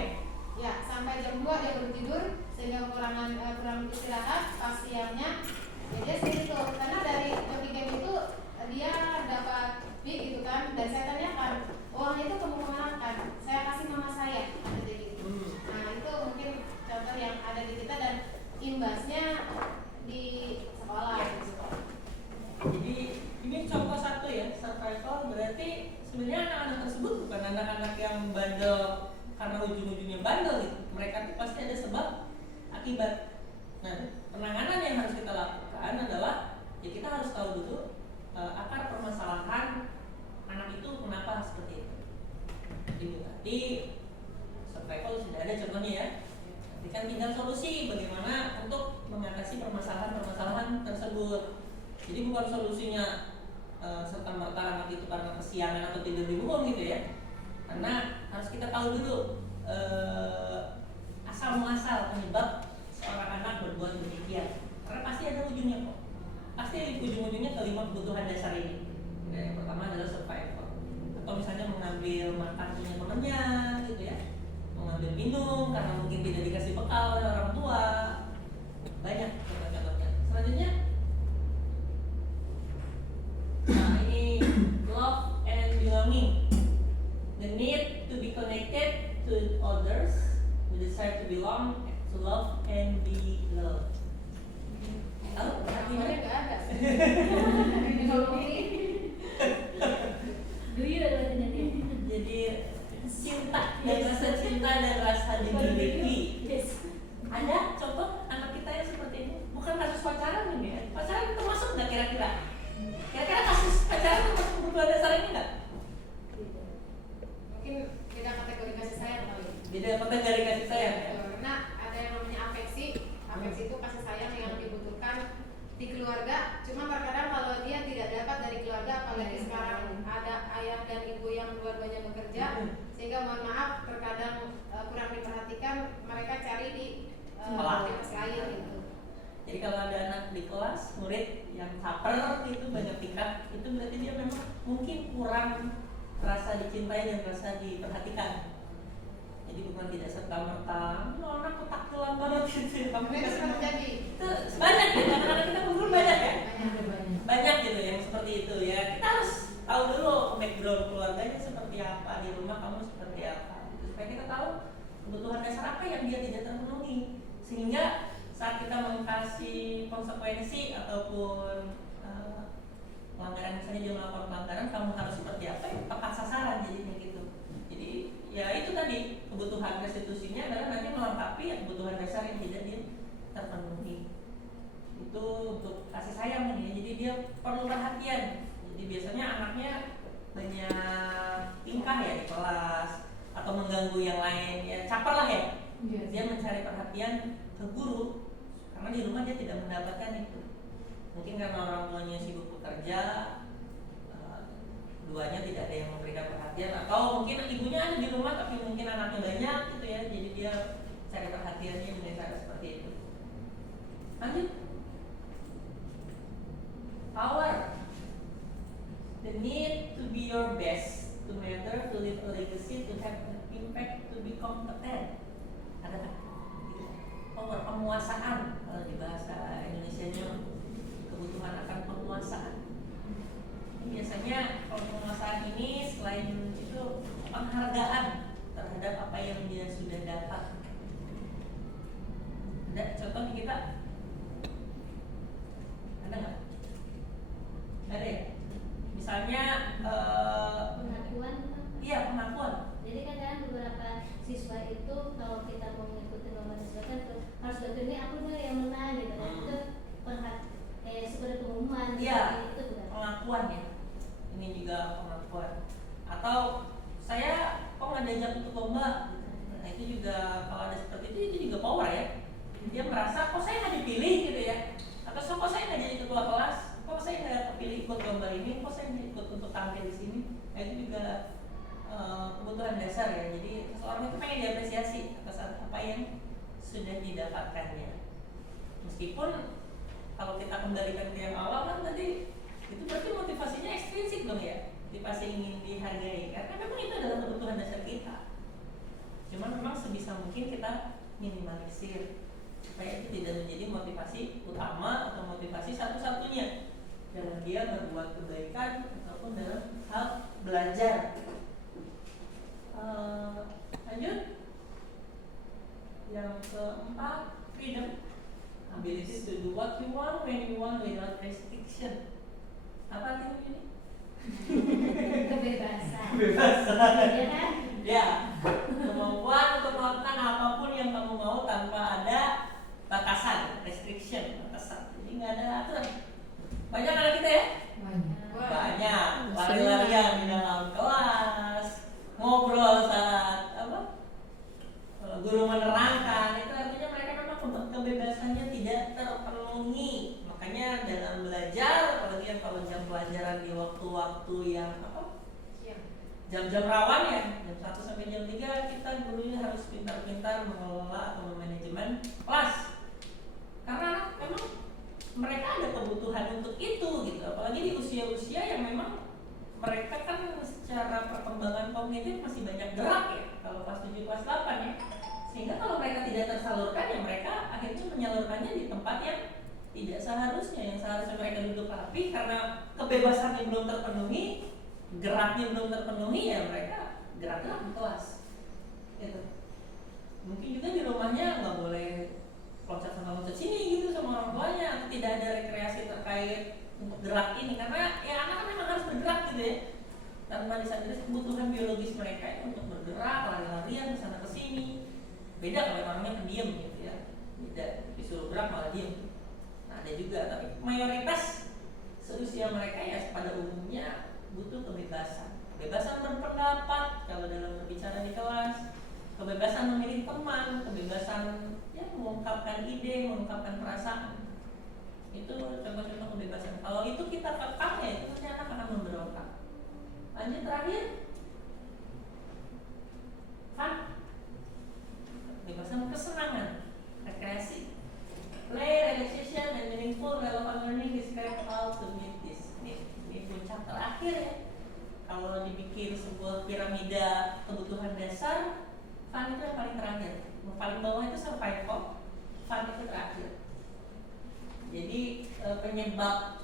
Ya, sampai jam 2 dia baru tidur sehingga kurang istirahat pas siangnya. Ya dia seperti itu, karena dari joki game itu dia dapat big gitu kan, dan saya tanyakan uang itu kamu kemanakan? Saya kasih mama saya, jadi gitu. Nah itu mungkin contoh yang ada di kita dan imbasnya di sekolah. Jadi ini contoh satu ya, survival berarti sebenarnya anak-anak tersebut bukan anak-anak yang bandel karena orang ujung-ujungnya bandel gitu. Mereka tuh pasti ada sebab akibat. Nah, penanganan yang harus kita lakukan adalah ya kita harus tahu dulu akar permasalahan anak itu kenapa seperti itu. Jadi tadi survival sudah ada contohnya ya. Nanti kan tinggal solusi bagaimana untuk mengatasi permasalahan-permasalahan tersebut. Jadi bukan solusinya serta merta anak itu karena kesiangan atau tidur di rumah gitu ya. Karena harus kita tahu dulu asal muasal penyebab seorang anak berbuat demikian. Karena pasti ada ujungnya kok. Pasti ujung-ujungnya kelima kebutuhan dasar ini. Yang pertama adalah survival. Atau misalnya mengambil makan punya temannya gitu ya. Mengambil minum karena mungkin tidak dikasih bekal oleh orang tua. Banyak contoh-contohnya. Selanjutnya nah ini love and belonging, the need to be connected to others, the desire to belong, to love and be loved. Tahu artinya? Nggak ada. Jadi cinta dan rasa cinta dan rasa dimiliki. Ada contoh anak kita yang seperti ini, bukan kasus pacaran ini ya. Pacaran termasuk nggak kira-kira? Kira-kira kasus pacaran termasuk kebutuhan dasar ini nggak? Mungkin beda kategori kasih sayang kali. Beda kategori kasih sayang ya. Karena ada yang namanya afeksi. Afeksi itu kasih sayang yang dibutuhkan di keluarga. Cuma terkadang kalau dia tidak dapat dari keluarga, apalagi sekarang ada ayah dan ibu yang dua-duanya bekerja, sehingga mohon maaf terkadang kurang diperhatikan, mereka cari di aktivitas lain gitu. Jadi kalau ada anak di kelas, murid yang caper itu banyak tingkah, itu berarti dia memang mungkin kurang rasa dicintai dan rasa diperhatikan. Jadi bukan tidak serta merta, anak ketakutan banget gitu. Kamu itu sudah terjadi. Itu banyak gitu, anak-anak kita kumpul banyak ya. Banyak. Gitu yang seperti itu ya. Kita harus tahu dulu background keluarganya seperti apa, di rumah kamu seperti apa, supaya kita tahu kebutuhan dasar apa yang dia tidak terpenuhi, sehingga saat kita mengkasih konsekuensi ataupun pelanggaran, misalnya dia melakukan pelanggaran, kamu harus seperti apa ya, tepat sasaran jadinya gitu. Jadi ya itu tadi kebutuhan restitusinya adalah nanti melengkapi ya, kebutuhan dasar yang tidak dia terpenuhi. Itu untuk kasih sayang ini, jadi dia perlu perhatian. Jadi biasanya anaknya banyak tingkah ya di kelas atau mengganggu yang lain, ya caper lah ya. Dia mencari perhatian ke guru karena di rumah dia tidak mendapatkan itu. Mungkin karena orang tuanya sibuk bekerja, duanya tidak ada yang memberikan perhatian, atau mungkin ibunya ada di rumah tapi mungkin anaknya banyak gitu ya, jadi dia cari perhatiannya dengan cara seperti itu. Lanjut. Power, the need to be your best, to matter, to leave a legacy, to have an impact, to be competent. Ada kan? Power, penguasaan, kalau di bahasa Indonesianya kebutuhan akan penguasaan. Biasanya kalau penguasaan ini selain itu penghargaan terhadap apa yang dia sudah dapat. Ada contoh di kita? Ada nggak? Ada ya? Misalnya pengakuan. Iya, pengakuan. Jadi kadang beberapa siswa itu kalau kita mau mengikuti lomba siswa kan harus betul ini aku nih yang menang gitu kan. Itu seperti pengumuman. Iya, itu bukan pengakuan ya. Ini juga pengakuan. Atau saya kok nggak diajak untuk lomba? Nah itu juga kalau ada seperti itu juga power ya. Dia merasa kok saya nggak dipilih gitu ya. Atau kok saya nggak jadi ketua kelas? Kok saya nggak terpilih ikut lomba ini? Kok saya nggak ikut untuk tampil di sini? Nah itu juga kebutuhan dasar ya. Jadi seseorang itu pengen diapresiasi atas apa yang sudah didapatkannya. Meskipun kalau kita kembalikan ke yang awal kan tadi, itu berarti motivasinya ekstrinsik dong ya, motivasi ingin dihargai, karena memang itu adalah kebutuhan dasar kita. Cuman memang sebisa mungkin kita minimalisir supaya itu tidak menjadi motivasi utama atau motivasi satu-satunya dalam dia berbuat kebaikan ataupun dalam hal belajar. Lanjut. Yang keempat, freedom, ability to do what you want when you want without restriction. Apa artinya ini? kebebasan. Kebebasan. Iya kan? Ya, kemampuan batasan, restriction, batasan. Jadi nggak ada aturan. Banyak anak kita ya? Banyak. Lari-larian di dalam kelas, ngobrol saat guru menerangkan. Itu artinya mereka memang kebebasannya tidak terpenuhi. Makanya dalam belajar, apalagi kalau jam pelajaran di waktu-waktu yang jam-jam rawan ya, jam 1 sampai jam 3, kita gurunya harus pintar-pintar mengelola atau memanajemen kelas. Karena memang mereka ada kebutuhan untuk itu gitu. Apalagi di usia-usia yang memang mereka kan secara perkembangan kognitif masih banyak gerak ya. Kalau kelas 7, kelas 8 ya. Sehingga kalau mereka tidak tersalurkan ya mereka akhirnya menyalurkannya di tempat yang tidak seharusnya. Yang seharusnya mereka duduk rapi karena kebebasannya belum terpenuhi, geraknya belum terpenuhi, ya mereka gerak-gerak di kelas gitu. Mungkin juga di rumahnya nggak boleh loncat sana loncat sini gitu sama orang tuanya, atau tidak ada rekreasi terkait untuk gerak ini, karena ya anak kan memang harus bergerak gitu ya, tanpa disadari kebutuhan biologis mereka itu untuk bergerak, lari-larian kesana kesini. Beda kalau orangnya pendiam gitu ya, tidak disuruh gerak malah diem. Nah ada juga, tapi mayoritas seusia mereka ya pada umumnya butuh kebebasan berpendapat kalau dalam berbicara di kelas, kebebasan memilih teman, kebebasan ya mengungkapkan ide, mengungkapkan perasaan. Itu contoh-contoh kebebasan. Kalau itu kita kekang ya itu nanti anak akan memberontak. Lanjut terakhir, fun, kebebasan kesenangan, rekreasi, play, relaxation, and meaningful relevant learning describe how to meet this. Ini puncak terakhir ya. Kalau dibikin sebuah piramida kebutuhan dasar, fun itu yang paling terakhir. Paling bawah itu survival, fun itu terakhir. Jadi penyebab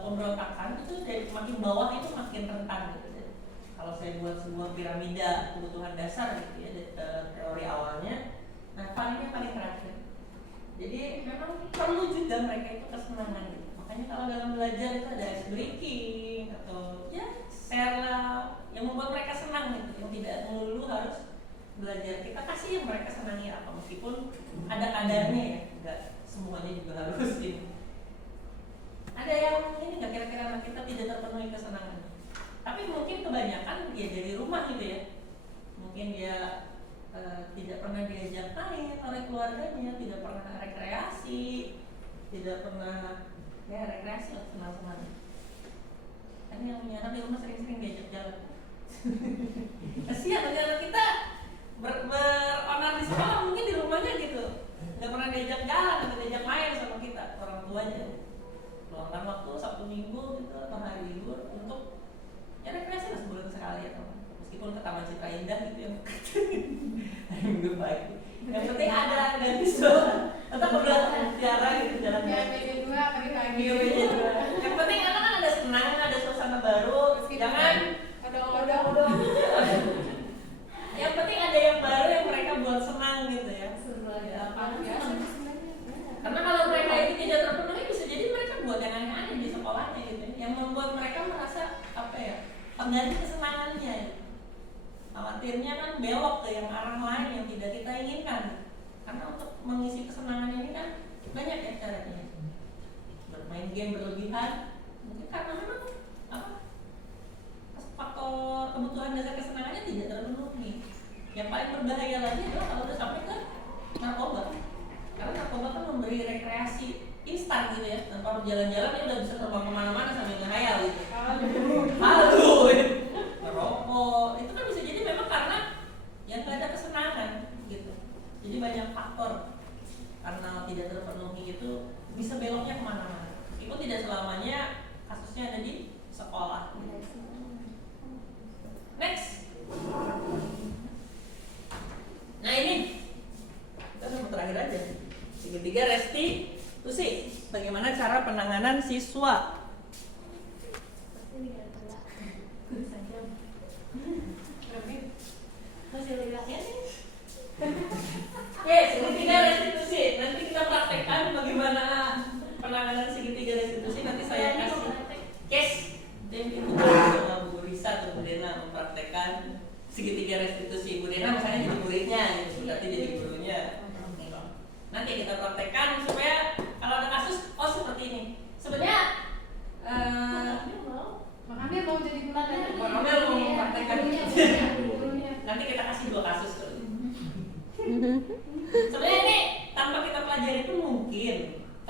pemberontakan itu dari makin bawah itu makin rentan gitu. Kalau saya buat sebuah piramida kebutuhan dasar gitu ya, teori awalnya, nah fun ini paling terakhir. Jadi memang perlu juga mereka itu kesenangan gitu. Makanya kalau dalam belajar itu ada ice breaking atau ya share lah yang membuat mereka senang gitu, yang tidak melulu harus belajar. Kita kasih yang mereka senangi apa, meskipun ada kadarnya ya, enggak semuanya juga harus ini. Ada yang ini nggak kira-kira anak kita tidak terpenuhi kesenangan, tapi mungkin kebanyakan dia dari rumah gitu ya, mungkin dia tidak pernah diajak main oleh keluarganya, tidak pernah rekreasi, tidak pernah ya rekreasi lah senang-senang. Kan yang punya anak di rumah sering-sering diajak jalan. Kasihan nanti anak kita beronar di sekolah, mungkin di rumahnya gitu, nggak pernah diajak jalan atau diajak main sama kita orang tuanya. Luangkan waktu Sabtu Minggu gitu atau hari libur untuk ya rekreasi lah sebulan sekali atau meskipun ke Taman Citra Indah gitu yang hari Minggu pagi. Yang penting ada ganti suara tetap berjalan tiara gitu jalan. BPJ 2 kali lagi. BPJ 2. Yang penting anak kan ada senang, ada suasana baru. Jangan odong-odong. Yang penting ada yang baru yang mereka buat senang gitu ya. Karena kalau mereka itu tidak terpenuhi bisa jadi mereka buat yang aneh-aneh di sekolahnya gitu, yang membuat mereka merasa apa ya, pengganti kesenangannya. Khawatirnya kan belok ke yang arah lain yang tidak kita inginkan. Karena untuk mengisi kesenangan ini kan banyak ya caranya. Bermain game berlebihan, mungkin karena memang apa, faktor kebutuhan dasar kesenangannya tidak terpenuhi. Yang paling berbahaya lagi adalah kalau udah sampai ke narkoba. Karena narkoba kan memberi rekreasi instan gitu ya, tanpa harus jalan-jalan dia udah bisa terbang kemana-mana sambil ngehayal gitu. Halu, ngerokok, itu kan bisa jadi memang karena yang gak ada kesenangan gitu. Jadi banyak faktor karena tidak terpenuhi itu bisa beloknya kemana-mana. Itu tidak selamanya kasusnya ada di sekolah. Next. Nah ini kita sama terakhir aja. Segitiga restitusi. Bagaimana cara penanganan siswa? Segitiga restitusi. Nanti kita praktekkan bagaimana penanganan segitiga restitusi. Nanti saya kasih case. Dan Ibu sama Bu Risa atau Bu Dena mempraktekkan segitiga restitusi. Bu Dena misalnya jadi muridnya, berarti jadi gurunya. Nanti kita praktek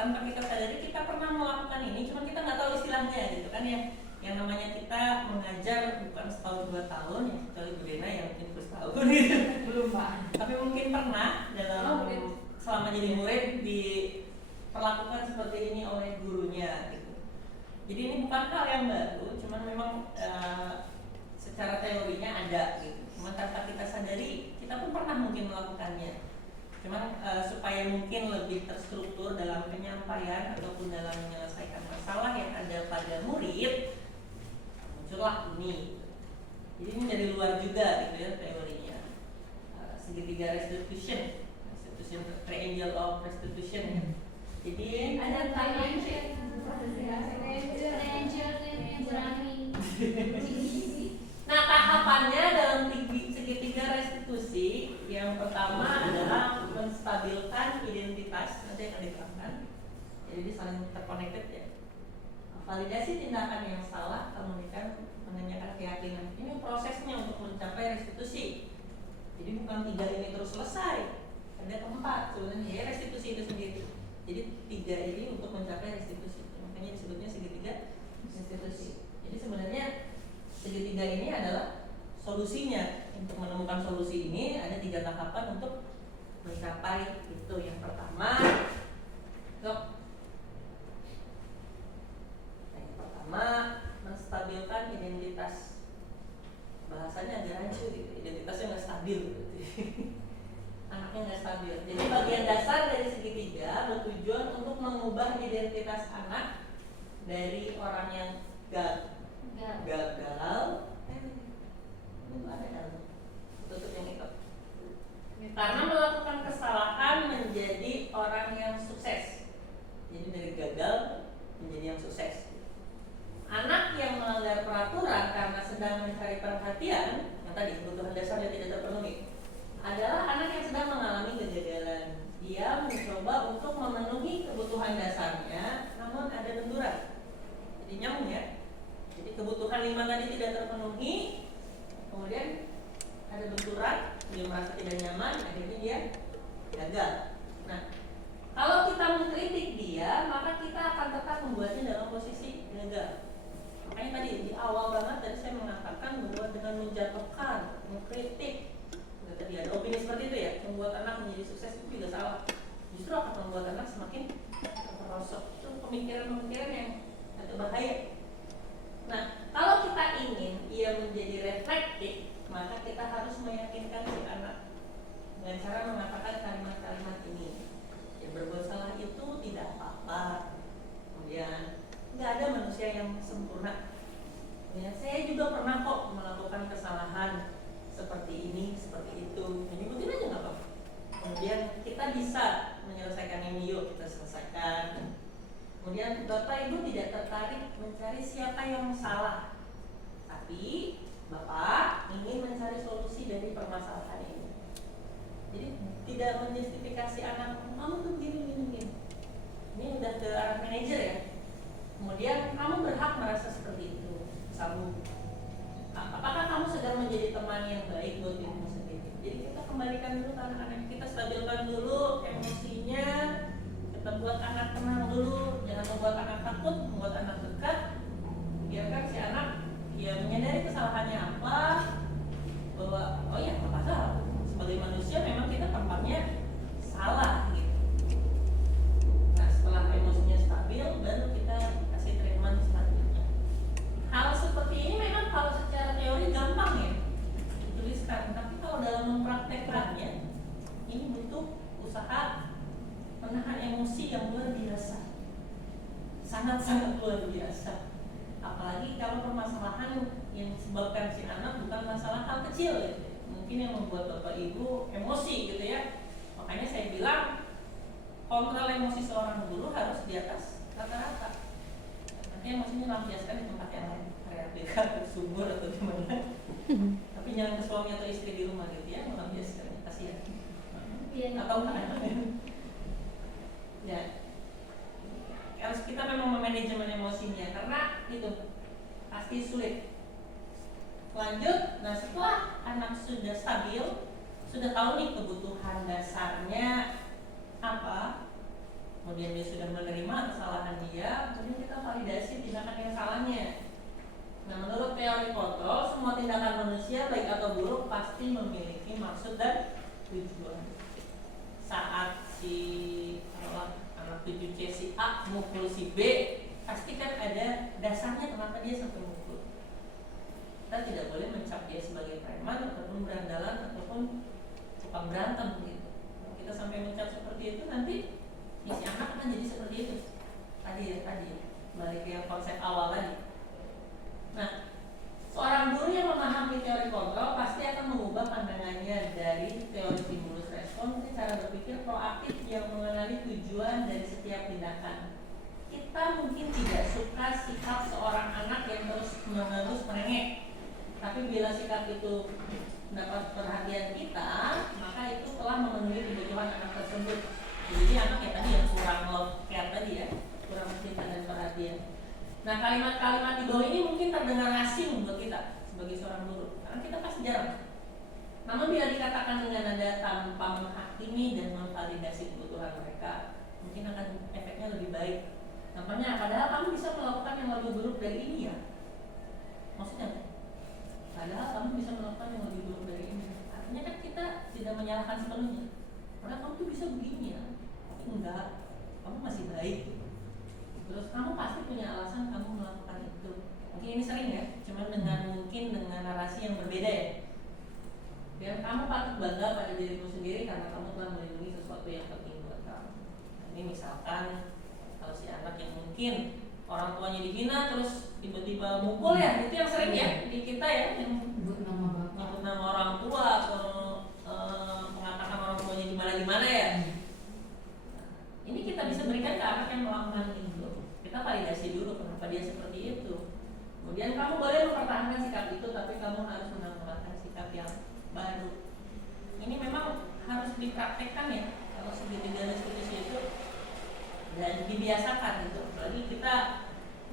tanpa kita sadari kita pernah melakukan ini, cuman kita nggak tahu istilahnya gitu kan ya. Yang namanya kita mengajar bukan setahun 2 tahun, ya kecuali Bu Dena yang mungkin setahun gitu. Belum Pak. Tapi mungkin pernah dalam selama jadi murid diperlakukan seperti ini oleh gurunya gitu. Jadi ini bukan hal yang baru, cuman memang secara teorinya ada gitu. Cuman tanpa kita sadari, kita pun pernah mungkin melakukannya. Cuman supaya mungkin lebih terstruktur dalam penyampaian ataupun dalam menyelesaikan masalah yang ada pada murid, muncullah ini. Jadi ini dari luar juga gitu ya teorinya. Segitiga restitution, triangle of restitution ya. Jadi Ada triangle nah, tahapannya dalam segitiga restitusi yang pertama adalah menstabilkan identitas, nanti akan diterangkan. Jadi saling terconnected ya. Validasi tindakan yang salah, kemudian menanyakan keyakinan. Ini prosesnya untuk mencapai restitusi. Jadi bukan 3 ini terus selesai. Ada 4 sebenarnya ya restitusi itu sendiri. Jadi 3 ini untuk mencapai restitusi. Makanya disebutnya segitiga restitusi. Jadi sebenarnya segitiga ini adalah solusinya. Untuk menemukan solusi ini ada 3 tahapan untuk mencapai itu. Yang pertama, menstabilkan identitas. Bahasanya agak rancu gitu. Identitasnya nggak stabil gitu. Anaknya nggak stabil. Jadi bagian dasar dari segitiga bertujuan untuk mengubah identitas anak dari orang yang gagal. Itu ada dalam tutup yang itu. Karena melakukan kesalahan menjadi orang yang sukses. Jadi dari gagal menjadi yang sukses. Anak yang melanggar peraturan karena sedang mencari perhatian, yang tadi kebutuhan dasarnya tidak terpenuhi, adalah anak yang sedang mengalami kegagalan. Dia mencoba untuk memenuhi kebutuhan dasarnya, namun ada benturan. Jadi nyambung ya. Jadi kebutuhan 5 tadi tidak terpenuhi, kemudian ada benturan, dia merasa tidak nyaman, akhirnya dia gagal. Nah, kalau kita mengkritik dia, maka kita akan tetap membuatnya dalam posisi gagal. Makanya tadi di awal banget tadi saya mengatakan bahwa dengan menjatuhkan, mengkritik, tadi ada opini seperti itu ya, membuat anak menjadi sukses itu juga salah. Justru akan membuat anak semakin terperosok. Itu pemikiran-pemikiran yang agak bahaya. Nah, kalau kita ingin ia menjadi reflektif, maka kita harus meyakinkan si anak dengan cara mengatakan kalimat-kalimat ini. Ya, berbuat salah itu tidak apa-apa. Kemudian nggak ada manusia yang sempurna. Ya, saya juga pernah kok melakukan kesalahan seperti ini, seperti itu. Nyebutin aja nggak apa-apa. Kemudian kita bisa menyelesaikan ini, yuk kita selesaikan. Kemudian Bapak Ibu tidak tertarik mencari siapa yang salah, tapi Bapak ingin mencari solusi dari permasalahan ini. Jadi tidak menjustifikasi anak, kamu tuh gini. Ini udah ke arah manajer ya. Kemudian kamu berhak merasa seperti itu. Kamu, apakah kamu sedang menjadi teman yang baik buat dirimu sendiri? Jadi kita kembalikan dulu ke anak-anak, kita stabilkan dulu emosinya, kita buat anak tenang dulu, jangan membuat anak takut, membuat anak dekat. Biarkan si anak ya menyadari kesalahannya apa, bahwa oh ya apa salah. Sebagai manusia memang kita tempatnya salah gitu. Nah, setelah emosinya stabil, baru kita kasih treatment selanjutnya. Hal seperti ini memang kalau secara teori gampang ya dituliskan, tapi kalau dalam mempraktekkannya ini butuh usaha menahan emosi yang luar biasa, sangat-sangat luar biasa. Apalagi kalau permasalahan yang disebabkan si anak bukan masalah hal kecil ya. Mungkin yang membuat Bapak Ibu emosi gitu ya. Makanya saya bilang kontrol emosi seorang guru harus di atas rata-rata. Nanti emosinya lampiaskan di tempat yang lain, kreatif, sumur atau gimana. Tapi jangan ke suami atau istri di rumah gitu ya, melampiaskan, kasihan. Atau kan? Ya, harus kita memang memanajemen emosinya karena itu pasti sulit. Lanjut, nah setelah anak sudah stabil, sudah tahu nih kebutuhan dasarnya apa, kemudian dia sudah menerima terima kesalahan dia, kemudian kita validasi tindakan yang salahnya. Nah, menurut teori kontrol, semua tindakan manusia baik atau buruk pasti memiliki maksud dan tujuan. Saat si anak 7C si A mukul si B, pasti kan ada dasarnya kenapa dia sampai mukul. Kita tidak boleh mencap dia sebagai preman ataupun berandalan ataupun tukang berantem gitu. Kalau kita sampai mencap seperti itu, nanti si anak akan jadi seperti itu. Tadi balik ke yang konsep awal tadi. Nah, seorang guru yang memahami teori kontrol pasti akan mengubah pandangannya dari teori stimulus respon ke cara berpikir proaktif yang mengenali tujuan dari setiap tindakan. Kita mungkin tidak suka sikap seorang anak yang terus-menerus merengek, tapi bila sikap itu mendapat perhatian kita, maka itu telah memenuhi kebutuhan anak tersebut. Jadi anak ya tadi yang kurang love care tadi ya, kurang cinta dan perhatian. Nah, kalimat-kalimat di bawah ini mungkin terdengar asing buat kita sebagai seorang guru, karena kita pasti jarang. Namun bila dikatakan dengan nada tanpa menghakimi dan memvalidasi kebutuhan mereka, mungkin akan efeknya lebih baik. Contohnya, padahal kamu bisa melakukan yang lebih buruk dari ini ya. Maksudnya, padahal kamu bisa melakukan yang lebih buruk dari ini. Artinya kan kita tidak menyalahkan sepenuhnya. Padahal kamu tuh bisa begini ya, tapi enggak, kamu masih baik. Terus kamu pasti punya alasan kamu melakukan itu. Mungkin ini sering ya, cuman dengan narasi yang berbeda ya. Dan kamu patut bangga pada dirimu sendiri karena kamu telah melindungi sesuatu yang penting buat kamu. Ini misalkan kalau si anak yang mungkin orang tuanya dihina terus tiba-tiba mukul ya, itu yang sering ya di kita ya, yang nyebut nama orang tua atau mengatakan orang tuanya gimana ya. Ini kita bisa berikan ke anak yang melakukan itu. Kita validasi dulu kenapa dia seperti itu. Kemudian kamu boleh mempertahankan sikap itu, tapi kamu harus menambahkan sikap yang baru. Ini memang harus dipraktekkan ya kalau segitiga restitusi itu, dan dibiasakan gitu. Apalagi kita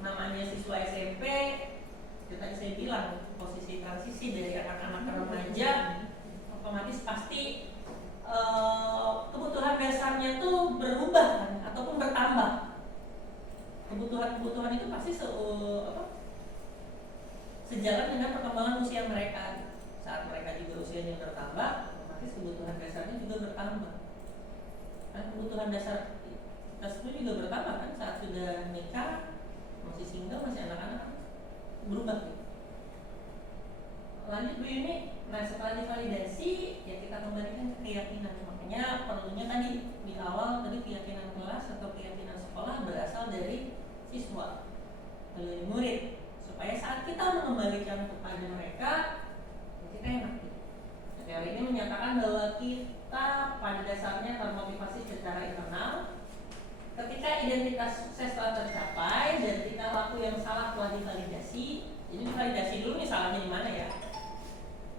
namanya siswa SMP, kita saya bilang posisi transisi dari anak-anak ke remaja, otomatis pasti kebutuhan dasarnya itu berubah kan, ataupun bertambah. Kebutuhan itu pasti sejalan dengan perkembangan usia mereka. Saat mereka juga usianya bertambah, otomatis kebutuhan dasarnya juga bertambah. Kan kebutuhan dasar kita semua juga bertambah kan saat sudah nikah, masih single, masih anak-anak, berubah gitu. Lanjut Bu Yuni. Nah, setelah divalidasi ya kita kembalikan ke keyakinan. Makanya perlunya tadi di awal tadi keyakinan kelas atau keyakinan sekolah berasal dari siswa, dari murid, supaya saat kita mengembalikan kepada mereka ya kita enak gitu. Teori ini menyatakan bahwa kita pada dasarnya termotivasi secara internal ketika identitas sukses telah tercapai dan tingkah laku yang salah telah divalidasi. Jadi divalidasi dulu nih salahnya di mana ya.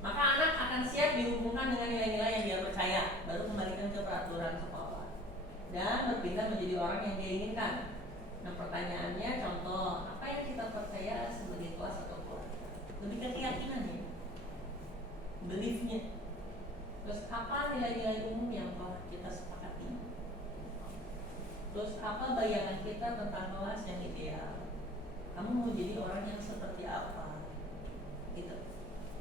Maka anak akan siap dihubungkan dengan nilai-nilai yang dia percaya, baru kembalikan ke peraturan sekolah dan berpindah menjadi orang yang dia inginkan. Nah, pertanyaannya contoh, apa yang kita percaya sebagai kelas atau keluarga? Lebih ke keyakinan ya, beliefnya. Terus apa nilai-nilai umum yang telah kita sepakati? Terus apa bayangan kita tentang kelas yang ideal? Kamu mau jadi orang yang seperti apa? Gitu.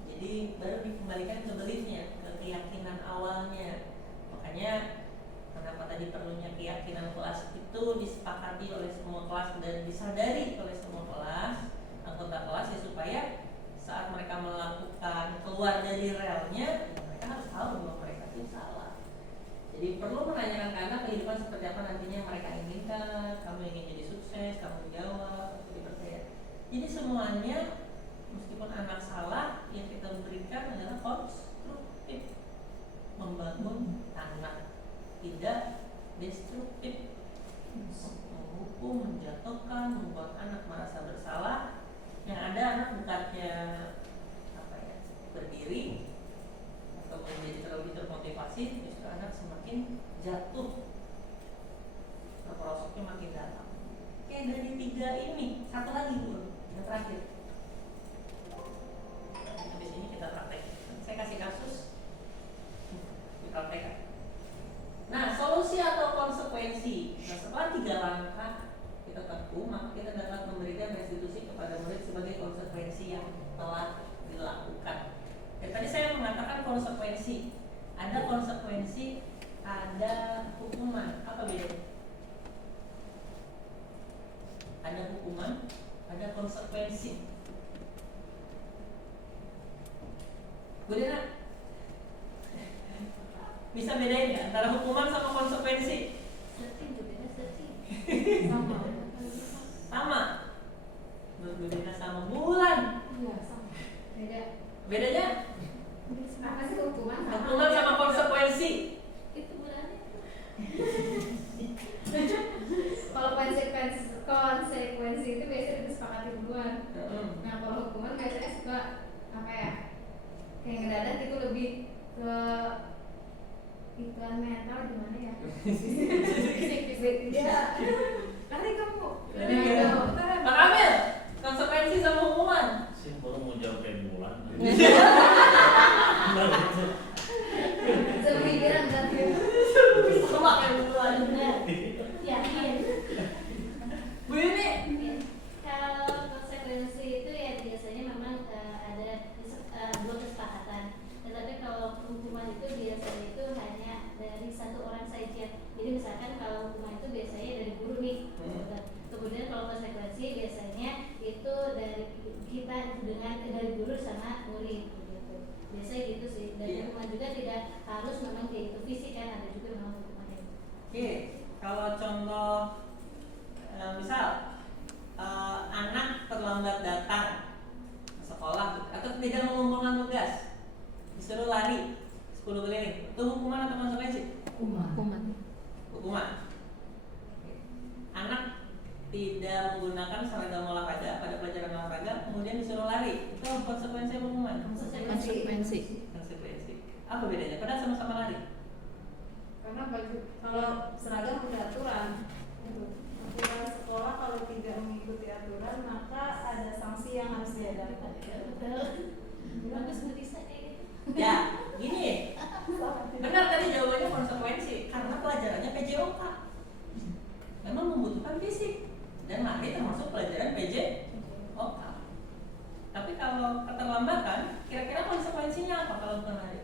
Jadi baru dikembalikan ke beliefnya, ke keyakinan awalnya. Makanya kenapa tadi perlunya keyakinan kelas itu disepakati oleh semua kelas dan disadari oleh semua kelas, anggota kelas ya, supaya saat mereka melakukan keluar dari relnya, mereka harus tahu bahwa mereka itu salah. Jadi perlu menanyakan karena kehidupan seperti apa nantinya mereka inginkan. Kamu ingin jadi sukses, kamu jawab, dipercaya. Jadi semuanya meskipun anak salah, yang kita berikan adalah konstruktif, membangun anak, tidak destruktif, menghukum, menjatuhkan, membuat anak merasa bersalah. Yang ada anak bukannya berdiri atau menjadi terlalu termotivasi, justru anak semakin jatuh, terperosoknya makin dalam. Oke, dari 3 ini satu lagi dulu, yang terakhir. Habis ini kita praktek. Saya kasih kasus, dipraktekkan. Nah, solusi atau konsekuensi. Nah, setelah 3 langkah kita teguh, maka kita dapat memberikan restitusi kepada murid sebagai konsekuensi yang telah dilakukan. Tadi saya mengatakan konsekuensi. Ada konsekuensi, ada hukuman. Apa bedanya? Ada hukuman, ada konsekuensi. Bu Dina, bisa bedain nggak antara hukuman sama konsekuensi? Searching juga searching. Sama. Bu Dina sama Bulan. Iya, sama. Beda. Bedanya? Apa sih hukuman? Hukuman sama konsekuensi. Itu bulannya. Kalau konsekuensi itu biasanya disepakati duluan. Nah, kalau hukuman biasanya suka apa ya? Kayak ngedadak itu lebih ke iklan mental gimana ya? Iya. Nanti kamu. Pak Amil, konsekuensi sama hukuman. Sih baru mau jawab kayak Bulan. Sepikiran kan? Sama kayak Bulan. Benar. Yakin. Bu Yuni, Ya. Kalau konsekuensi itu ya biasanya memang ada dua kesepakatan. Tetapi kalau hukuman itu biasanya itu hanya dari satu orang saja. Jadi misalkan kalau hukuman itu biasanya dari guru nih. Kemudian kalau konsekuensi biasanya itu dari kita dari guru sama murid gitu. Biasanya gitu sih. Dan Iya. hukuman juga tidak harus memang kayak itu fisik kan, ada juga memang hukumannya. oke, kalau contoh misal anak terlambat datang ke sekolah atau tidak mengumpulkan tugas, disuruh lari 10 keliling, itu hukuman atau konsekuensi? Hukuman. Hukuman. Oke. Anak tidak menggunakan seragam olahraga pada pelajaran olahraga, kemudian disuruh lari, itu konsekuensi atau hukuman? Konsekuensi. Konsekuensi. Apa bedanya? Padahal sama-sama lari. Karena baju kalau seragam punya aturan. Aturan sekolah kalau tidak mengikuti aturan maka ada sanksi yang harus dihadapi. Bagus bisa kayak gitu. Ya, gini. Benar tadi jawabannya konsekuensi karena pelajarannya PJOK. Memang membutuhkan fisik dan lari termasuk pelajaran PJOK. Tapi kalau keterlambatan, kira-kira konsekuensinya apa kalau bukan lari?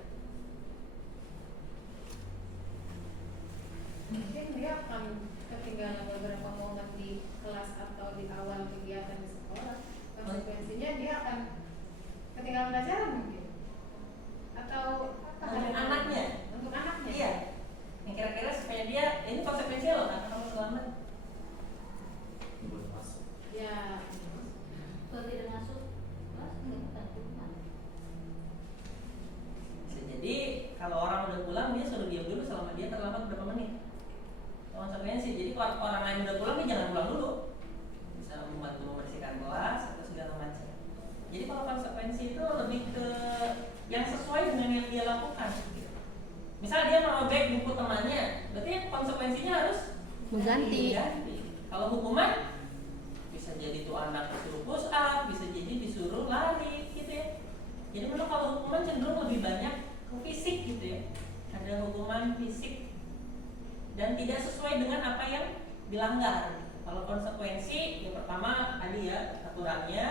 Mungkin dia akan ketinggalan beberapa momen di kelas atau di awal kegiatan di sekolah. Konsekuensinya dia akan ketinggalan pelajaran mungkin. Atau apa? Untuk anaknya. Untuk anaknya. Iya. Yang kira-kira supaya dia ini konsekuensinya loh, karena kamu selamat. Buat masuk. Ya. Kalau tidak masuk kelas nggak dapat hukuman. Bisa jadi kalau orang udah pulang dia suruh diam dulu selama dia terlambat berapa menit. Konsekuensi. Jadi kalau orang lain udah pulang dia jangan pulang dulu. Bisa membantu membersihkan kelas atau segala macam. Jadi kalau konsekuensi itu lebih ke yang sesuai dengan yang dia lakukan. Misal dia merobek buku temannya, berarti konsekuensinya harus Mengganti. diganti. Kalau hukuman bisa jadi tuh anak disuruh push up, bisa jadi disuruh lari gitu ya. Jadi memang kalau hukuman cenderung lebih banyak ke fisik gitu ya. Ada hukuman fisik dan tidak sesuai dengan apa yang dilanggar. Kalau konsekuensi, yang pertama tadi ya aturannya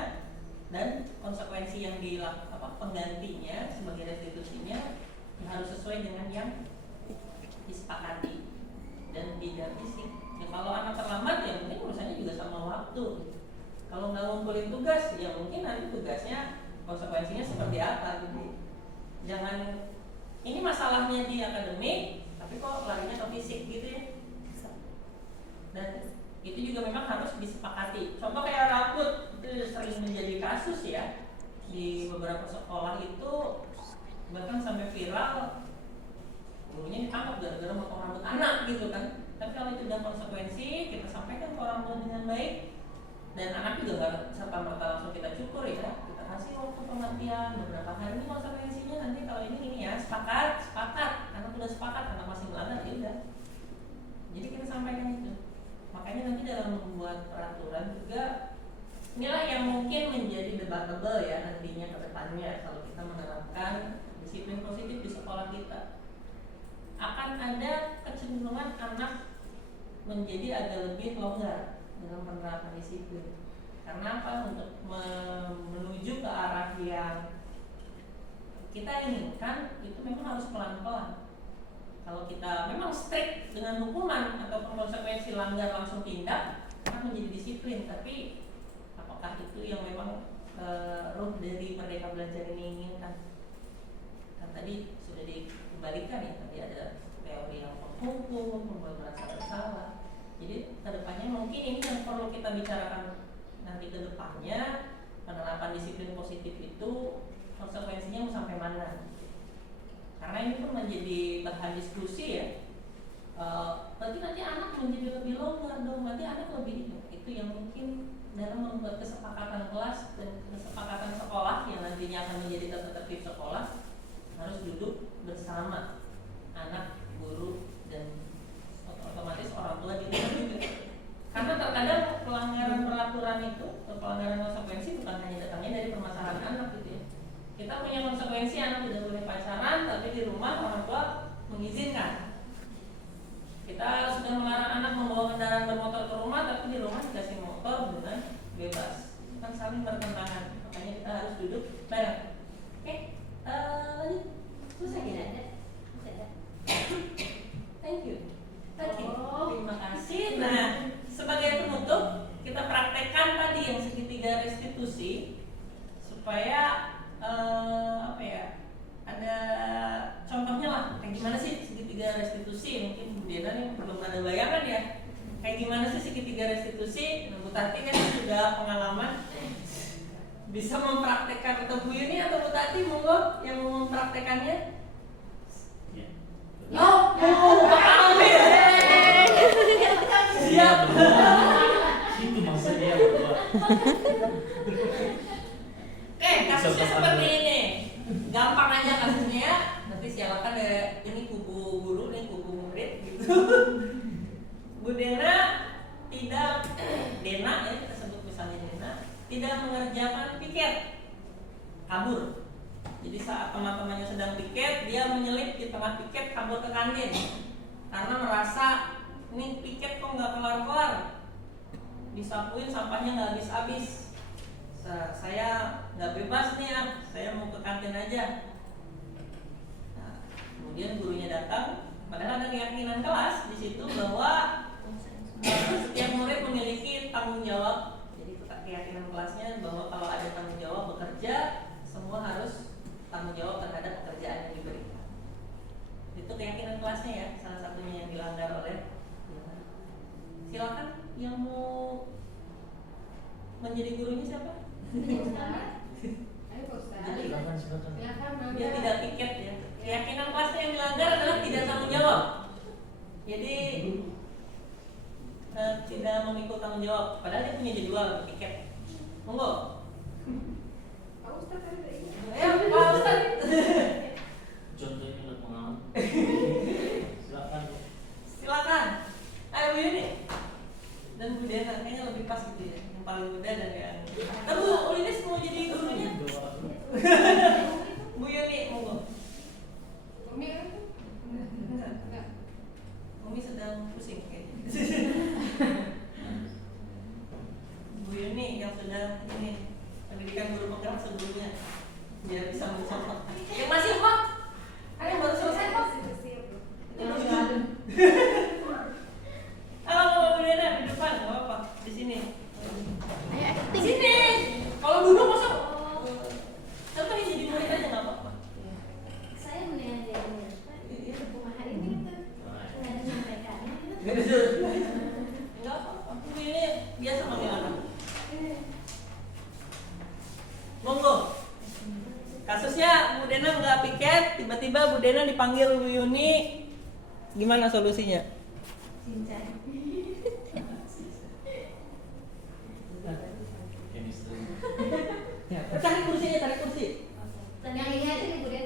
dan konsekuensi yang penggantinya sebagai restitusinya harus sesuai dengan yang disepakati dan tidak fisik. Ya, kalau anak terlambat ya mungkin urusannya juga sama waktu. Kalau nggak ngumpulin tugas ya mungkin nanti tugasnya konsekuensinya seperti apa gitu. Jangan ini masalahnya di akademik tapi kok larinya ke fisik gitu ya. Dan itu juga memang harus disepakati. Contoh kayak rambut itu sering menjadi kasus ya di beberapa sekolah itu, bahkan sampai viral gurunya ditangkap gara-gara motong rambut anak gitu kan. Tapi kalau itu udah konsekuensi kita sampaikan ke orang tua dengan baik dan anak juga nggak serta merta langsung kita cukur ya, kita kasih waktu pengertian beberapa hari ini konsekuensinya nanti kalau ini ya sepakat anak udah sepakat anak masih melanggar ya udah. Jadi kita sampaikan itu. Makanya nanti dalam membuat peraturan juga inilah yang mungkin menjadi debatable ya nantinya ke depannya kalau kita menerapkan disiplin positif di sekolah kita. Akan ada kecenderungan anak menjadi agak lebih longgar dalam penerapan disiplin. Karena apa? Untuk menuju ke arah yang kita inginkan itu memang harus pelan-pelan. Kalau kita memang strict dengan hukuman ataupun konsekuensi langgar langsung tindak, akan menjadi disiplin. Tapi apakah itu yang memang roh dari Merdeka Belajar ini inginkan? Kan tadi sudah dikembalikan ya, tadi ada teori yang menghukum, membuat merasa bersalah. Jadi kedepannya mungkin ini yang perlu kita bicarakan nanti ke depannya, penerapan disiplin positif itu konsekuensinya mau sampai mana? Karena ini pun menjadi bahan diskusi ya. Berarti nanti anak menjadi lebih longgar dong, nanti anak lebih itu yang mungkin dalam membuat kesepakatan kelas dan kesepakatan sekolah yang nantinya akan menjadi tata tertib sekolah harus duduk bersama anak, guru, dan otomatis orang tua di rumah juga. Karena terkadang pelanggaran peraturan itu atau pelanggaran konsekuensi bukan hanya datangnya dari permasalahan anak gitu ya. Kita punya konsekuensi anak tidak boleh pacaran, tapi di rumah orang tua mengizinkan. Kita sudah melarang anak membawa kendaraan bermotor ke rumah, tapi di rumah dikasih motor dengan bebas. Itu kan saling bertentangan. Makanya kita harus duduk bareng. Oke, lanjut. Selesai Tidak ya? ada. Tidak ada. Thank you. Oke, Oh. terima kasih. Nah, sebagai penutup kita praktekkan tadi yang segitiga restitusi supaya apa ya? Ada contohnya lah. Kayak gimana sih segitiga restitusi? Mungkin Bu Diana nih belum ada bayangan ya. Kayak gimana sih segitiga restitusi? Nah, Bu Tati kan sudah pengalaman bisa mempraktekkan, atau Bu Yuni atau Bu Tati monggo yang mau mempraktekannya. Ya. Oh, amin. Siap. Itu maksudnya berdua. Oke, kasusnya seperti ini. Gampang aja kasusnya ya. Nanti silakan ya, ini kubu guru, ini kubu murid gitu. Bu Dena tidak, Dena ya kita sebut misalnya Dena, tidak mengerjakan piket, kabur. Jadi saat teman-temannya sedang piket, dia menyelip di tengah piket, kabur ke kantin karena merasa ini piket kok nggak kelar-kelar, disapuin sampahnya nggak habis-habis. Saya nggak bebas nih ya, saya mau ke kantin aja. Nah, kemudian gurunya datang, padahal ada keyakinan kelas di situ bahwa setiap murid memiliki tanggung jawab. Jadi keyakinan kelasnya bahwa kalau ada tanggung jawab bekerja, semua harus tanggung jawab terhadap pekerjaan yang diberikan. Itu keyakinan kelasnya ya, salah satunya yang dilanggar oleh. Silakan yang mau menjadi gurunya siapa? Ayo Pak Ustaz. Silakan, silakan. Silakan, Dia Mangga. tidak piket ya. Keyakinan kelasnya yang dilanggar adalah tidak tanggung jawab. Jadi tidak memikul tanggung jawab. Padahal dia punya jadwal piket. Monggo. Pak Ustaz ada ini. Ayo Pak Ustaz. Contohnya untuk pengalaman. Silakan. Silakan. Ayo Bu Yuni dan Bu Dena kayaknya lebih pas gitu ya. Yang paling muda dan yang. Bu Lilis mau jadi gurunya? Bu Yuni monggo. Umi kan? Enggak. Umi sedang pusing kayaknya. Bu Yuni yang sudah ini pendidikan guru penggerak sebelumnya biar bisa mencontoh. Yang masih hot, ayo baru selesai kok. Yang lucu. Kalau mau Bu Dena di depan nggak apa-apa, di sini. Ayo Di acting. sini. Kalau duduk masuk. Contoh ini jadi murid aja nggak apa-apa. Saya melihat dia Iya. rumah hari ini tuh nggak ada sampaikannya. Enggak apa-apa. Bu ini biasa manggil anak. Monggo. Kasusnya Bu Dena nggak piket, tiba-tiba Bu Dena dipanggil Bu Yuni. Gimana solusinya? Cincang. Chemistry. Cari kursinya, cari kursi. Yang ini aja nih Bu Den.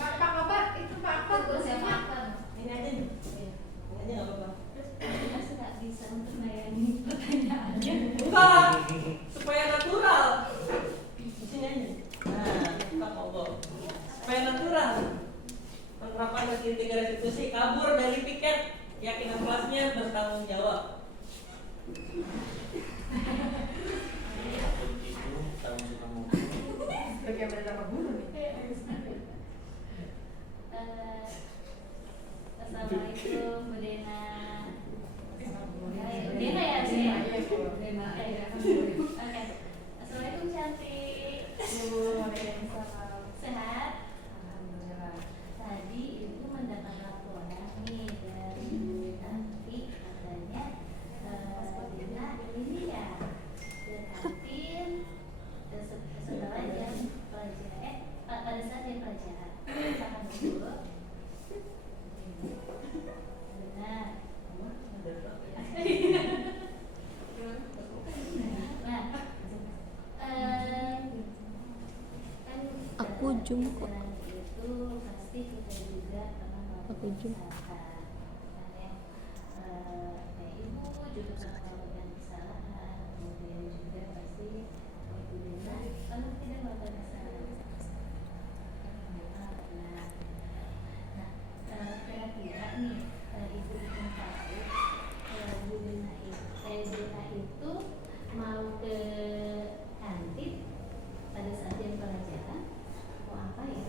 Pak kabar itu Pak apa Kursi kursinya? apa? Ini aja nih. Ini aja nggak apa-apa. Mas nggak bisa untuk melayani pertanyaannya. Enggak, supaya natural. Di sini aja. Nah, kita ngobrol. Supaya natural. Penerapan segitiga restitusi kabur dari bertanggung jawab. Jadi akun itu tahun suka ngomong. Kayak berdampak guru nih. Assalamualaikum Bu Dena. Dena ya sih? Dena. Oke. Assalamualaikum cantik. Sehat? Tadi itu mendapat laporan nih dari Bu Tanti, katanya Dena ini ya ke kantin setelah jam pelajaran, pada saat jam pelajaran. Paham dulu. Benar. Nah, kan Aku Jum kok. itu pasti kita juga pernah Aku Jum. kesalahan. Kayak ibu juga pernah melakukan kesalahan, kemudian juga pasti ibu Dena kamu tidak melakukan kesalahan. Nah, kira-kira nih ibu ingin tahu Bu Dena itu mau ke kantin pada saat jam pelajaran mau apa ya?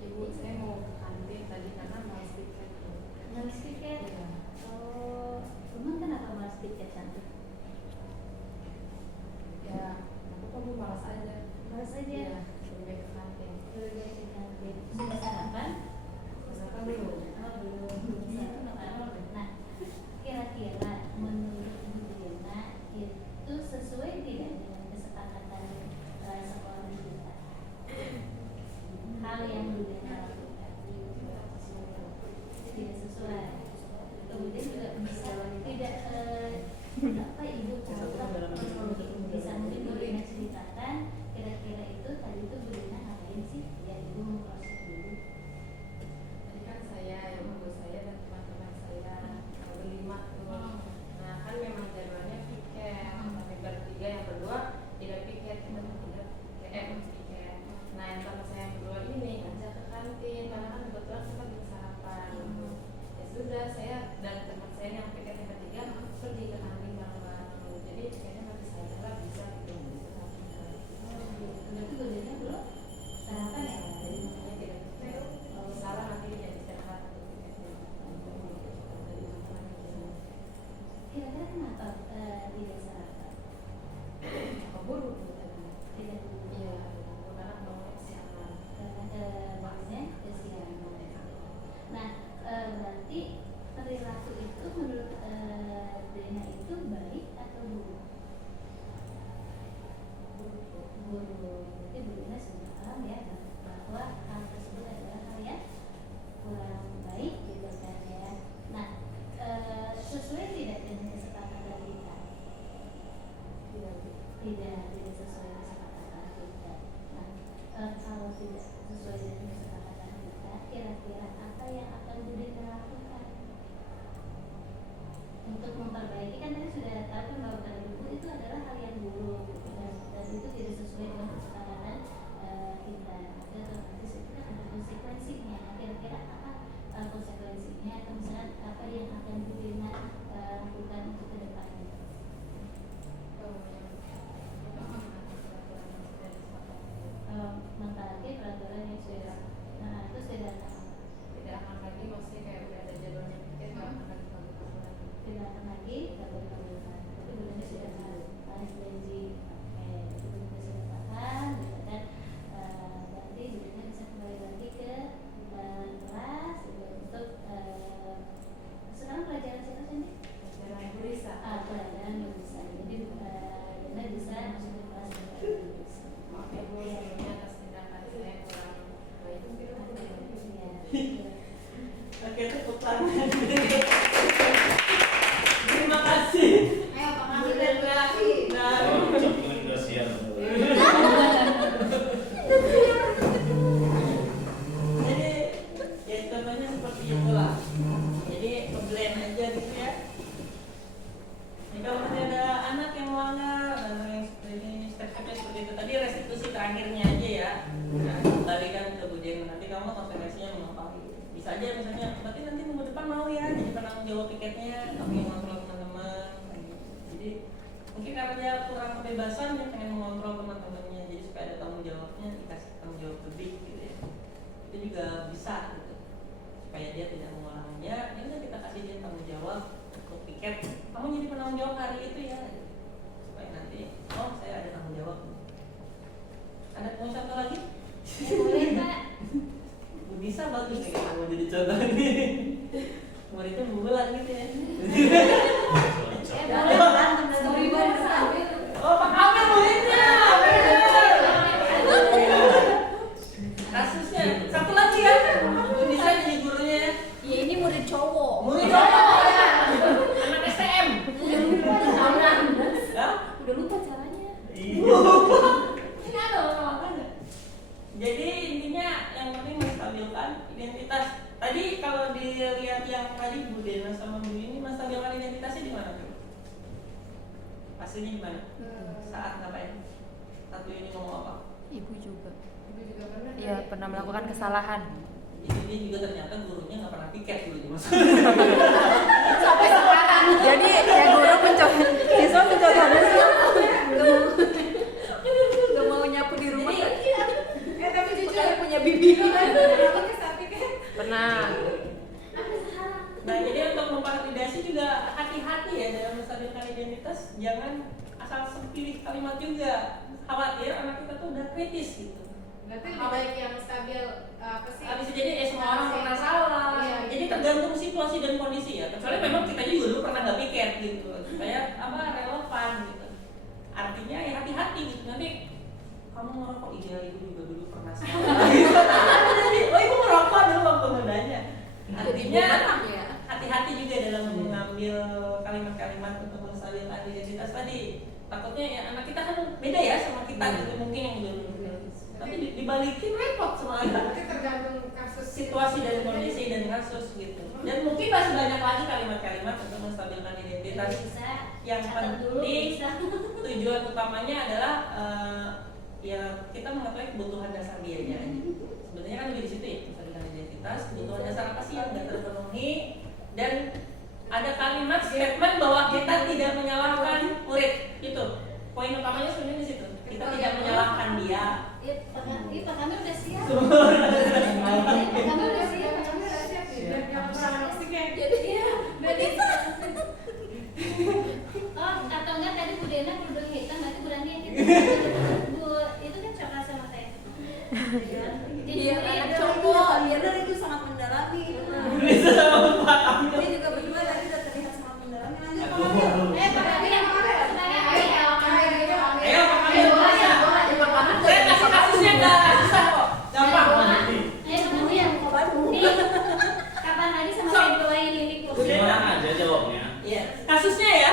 Ibu, saya mau ke kantin tadi karena mau tiket. Males tiket? Iya. Oh, emang kenapa males tiket cantik? Ya, aku kok Bu malas aja. Males aja? Iya, lebih baik ke kantin. Lebih baik ke kantin. Sudah sarapan? Sarapan belum? Oh, belum sarapan. Nah, kira-kira menurut Bu Dena itu sesuai tidak dengan kesepakatan sekolah kita? Hal yang Bu Dena lakukan tidak sesuai. Kemudian juga bisa tidak apa ibu bisa mungkin Bu Dena ceritakan kira-kira itu tadi itu Bu Dena ngapain sih? Ya ibu mau proses dulu. Tadi kan saya, ibu saya dan teman-teman saya berlima tuh. Nah, kan memang jadwalnya piket. Tapi bertiga yang berdua tidak piket, kita bertiga piket. Nah, yang teman saya yang berdua ini ngajak ke kantin karena kan kebetulan kita bisa sarapan. Ya sudah, saya dan teman saya yang piket yang ketiga pergi ke kantin bareng-bareng. Jadi kayaknya nanti saya lah bisa gitu. Berarti Bu Dena belum sarapan ya? Jadi makanya tidak piket. Kalau salah nanti jadi istirahat atau piketnya. Kira-kira kenapa tidak sarapan? Keburu gitu tadi. Tidak dulu. Iya, karena bangunnya kesiangan. Karena bangunnya kesiangan. Nah, berarti perilaku itu menurut Dena itu baik atau buruk? Buruk. Berarti Bu Dena sudah paham ya bahwa hal tersebut adalah hal yang kurang baik gitu kan ya. Nah, sesuai tidak dengan kesepakatan kita? Tidak sesuai kesepakatan kita. Nah, kalau tidak sesuai dengan kesepakatan kita, kira-kira apa yang akan Bu Dena lakukan untuk memperbaiki? Kan tadi sudah tahu kan bahwa pada ibu itu adalah hal yang buruk gitu, dan itu tidak sesuai dengan kesepakatan kita. Otomatis itu kan ada konsekuensinya. Kira-kira apa konsekuensinya, atau misalnya apa yang akan Bu Dena lakukan untuk kedepannya? Mentaati peraturan yang sudah itu sudah Tidak akan lagi maksudnya kayak udah ada jadwalnya piket nggak akan diganggu lagi. tidak akan lagi kabur-kaburan. Tapi Bu Dena sudah harus janji, itu Bu Dena sudah paham gitu kan. Berarti Bu Dena bisa kembali lagi ke kelas gitu, untuk sekarang pelajaran siapa sih? Jalan Burisa. Pelajaran bisa. Jadi Dena bisa masuk ke kelas pelajaran bisa. Maaf ya Bu, sebelumnya atas tindakan saya yang kurang baik. Iya. Oke, tepuk tangan. Terima kasih. Ayo Pak Kamil dan Bu Raffi. Nah, Oh, coklat kasihan. jadi ya contohnya seperti itulah. Jadi ngeblend aja gitu ya. Jadi kalau masih ada anak yang melanggar dan yang seperti ini, step-stepnya seperti itu. Tadi restitusi terakhirnya aja ya. Nah, kembalikan ke Bu Dena. Nanti kamu konsekuensinya mengapa? Bisa aja misalnya, berarti nanti minggu depan mau ya jadi penanggung jawab piketnya, kamu yang ngontrol teman-teman kayak gitu. Jadi mungkin karena dia kurang kebebasan, dia pengen mengontrol teman-temannya, jadi supaya ada tanggung jawabnya, dikasih tanggung jawab lebih gitu ya. Itu juga bisa gitu, supaya dia tidak mengulanginya. Ini udah kita kasih dia tanggung jawab untuk piket, kamu jadi penanggung jawab hari itu ya gitu. Supaya nanti, oh saya ada tanggung jawab. Ada mau contoh lagi? Boleh Pak. Bisa bagus nih kalau mau jadi contoh nih. Muridnya bulan gitu ya. Boleh berantem storyboard sambil. Oh, Pak Amir muridnya. Kasusnya satu lagi ya. Bisa jadi gurunya. Ya ini murid cowok. Murid cowok ya. Anak STM. Udah lupa caranya. Ya? Udah lupa caranya. Iya. Ini ada makanya. Jadi intinya yang penting menstabilkan identitas. Tadi kalau dilihat yang tadi Bu Dena sama Bu ini menstabilkan identitasnya di mana tuh? Pastinya di mana? Saat ngapain? Satu ini ngomong apa? Ibu juga. Ibu juga pernah. Iya, pernah melakukan kesalahan. Jadi dia juga ternyata gurunya nggak pernah piket dulu di masa. Sampai sekarang. Jadi ya guru mencoba, siswa mencoba Gak mau nyapu di rumah. Tapi jujur Makanya punya bibi. aku kesapi kan. pernah. Nah jadi untuk memvalidasi juga hati-hati ya dalam menstabilkan identitas, jangan asal pilih kalimat juga. Khawatir anak kita tuh udah kritis gitu. Berarti lebih baik yang stabil apa sih? Bisa jadi semua orang pernah salah. Iya, Jadi gitu. tergantung situasi dan kondisi ya. Kecuali memang kita juga dulu pernah nggak piket gitu, supaya apa relevan gitu. Artinya ya hati-hati gitu. Nanti kamu ngerokok, iya ibu juga dulu pernah salah. Jadi, oh ibu ngerokok dulu waktu mudanya. Artinya hati-hati juga dalam mengambil kalimat-kalimat untuk menstabilkan identitas tadi. Takutnya ya anak kita kan beda ya sama kita gitu, mungkin yang dulu. Tapi dibalikin repot semua anak. Itu tergantung kasus Situasi dan kondisi dan kasus gitu. Dan mungkin masih banyak lagi kalimat-kalimat untuk menstabilkan identitas. Bisa. Yang Catat dulu, penting bisa. tujuan utamanya adalah ya kita mengetahui kebutuhan dasar dia aja. Sebenarnya kan di situ ya, menstabilkan identitas, kebutuhan dasar apa sih yang tidak terpenuhi, dan ada kalimat statement bahwa kita tidak menyalahkan murid. Itu poin utamanya sebenarnya di situ. Kita tidak menyalahkan dia. Pak kami udah siap. Semua Pak kami udah siap. Kami udah siap nih. Dan jangan pernah toksik ya. Jadi ya, oh atau enggak tadi Bu Dena kerudung hitam, berarti Bu Rani yang itu. Bu itu kan coklat sama saya. Jadi Iya, Bu, anak ya, cowok. Mirna itu sangat mendalami. bisa sama Pak Amir. Ini juga berdua tadi udah terlihat sangat mendalami. Lanjut Pak Aduh, Amir. aduh. Pak Rani yang mana? Ayo Pak Amir, bisa. Saya kasih kasusnya nggak susah kok, gampang. Ayo Pak Rani yang nih. Kapan lagi sama saya doain ini kursi? Gimana aja jawabnya? Iya, kasusnya ya.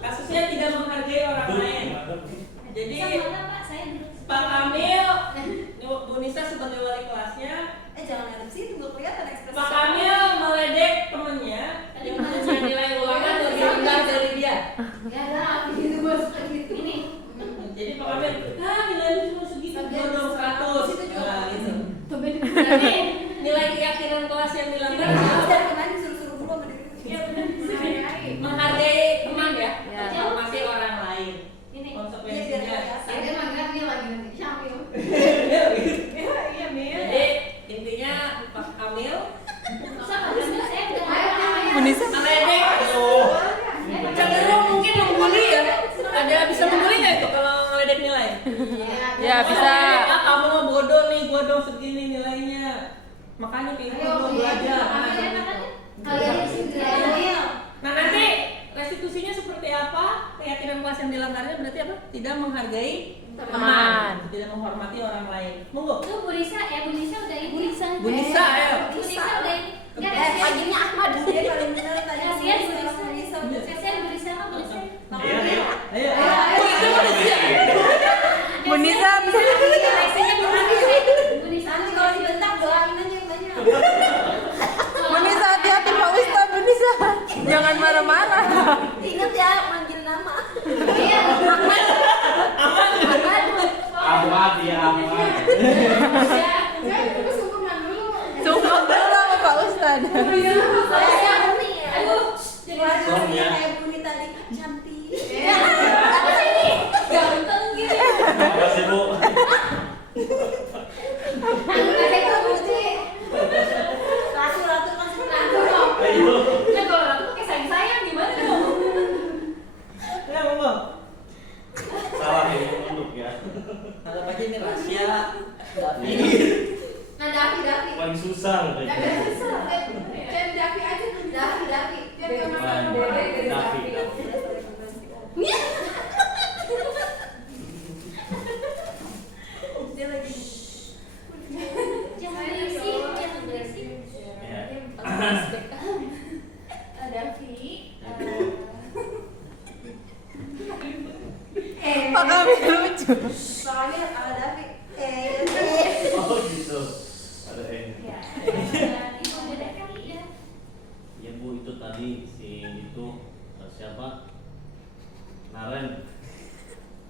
Kasusnya tidak menghargai orang lain. Jadi Sama Pak, saya dulu. Pak Kamil, Bu Nisa sebagai wali kelasnya, Jangan ngadep situ, nggak kelihatan ekspresi. Pak Kamil meledek temennya yang punya nilai ulangan lebih rendah dari dia. Ya lah, gitu bos, gitu. Ini. Jadi Pak Kamil, nilai lu cuma segitu, dong 100. Situ juga. Nah, gitu. Tapi Tapi nilai keyakinan kelas yang dilanggar Terus dari kemarin disuruh-suruh dulu sama diri. iya benar. Menghargai teman ya, Ya. menghormati orang lain. ini. Konsekuensinya. Dia manggil dia lagi nanti Syamil. Iya, gitu. Iya, Mil. Jadi intinya Pak Kamil Sama Nisa, saya udah. Bu Nisa? meledek, cenderung mungkin membuli ya. Ada bisa membuli nggak itu kalau meledek nilai? Ya bisa. Ah, kamu mau bodoh nih, gua dong segini nilainya. Makanya pintar gua belajar. Nah nanti restitusinya seperti apa? Keyakinan kelas yang dilanggarnya berarti apa? Tidak menghargai teman, tidak menghormati orang lain. Monggo. Tuh Bu Nisa, ya Bu Nisa udah ini. Bu Nisa, ayo. Bu Nisa udah ini. Enggak, Paginya Ahmad dia paling benar tadi. kasihan Bu Nisa. Kasihan Kasihan Bu Nisa mah Bu Nisa. Iya, iya. Ayo. Oh, itu udah siap. Bu Nisa bisa. Seleksinya Bu Nisa. Bu Nisa. Nanti kalau dibentak doain aja yang banyak. Bu Nisa hati-hati Pak Ustadz, Bu Nisa. Jangan marah-marah. Ingat ya manggil nama. Iya. Ahmad ya Ahmad. Saya itu sumpah dulu. Sumpah dulu sama Pak Ustadz. Saya nih ya. Davi, Pak kami lucu. Soalnya Davi Oh gitu. Ada ya, ibu beda kali ya. Ya Bu, itu tadi si itu siapa? Naren.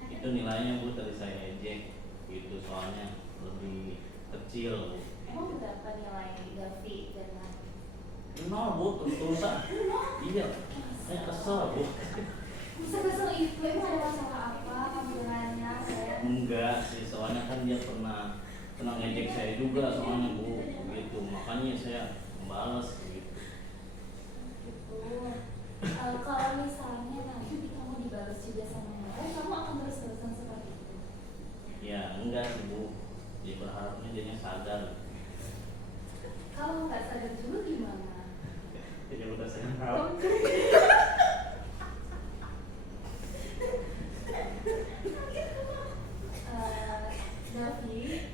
Itu nilainya Bu tadi saya ejek gitu soalnya lebih kecil Bu. Emang berapa nilai Davi dan Nari? Nol Bu, terus-terusan. Iya. Saya kesel Bu. Bisa kesel itu, emang ada masalah apa kamu dengannya saya? Enggak sih, soalnya kan dia pernah ngejek saya juga soalnya Bu, gitu. Makanya saya membalas gitu. Gitu. Kalau misalnya nanti kamu dibalas juga sama mereka, kamu akan terus-terusan seperti itu. Ya enggak sih Bu, dia berharapnya dia sadar. Kalau nggak sadar dulu gimana? Ya udah saya tahu. Davi,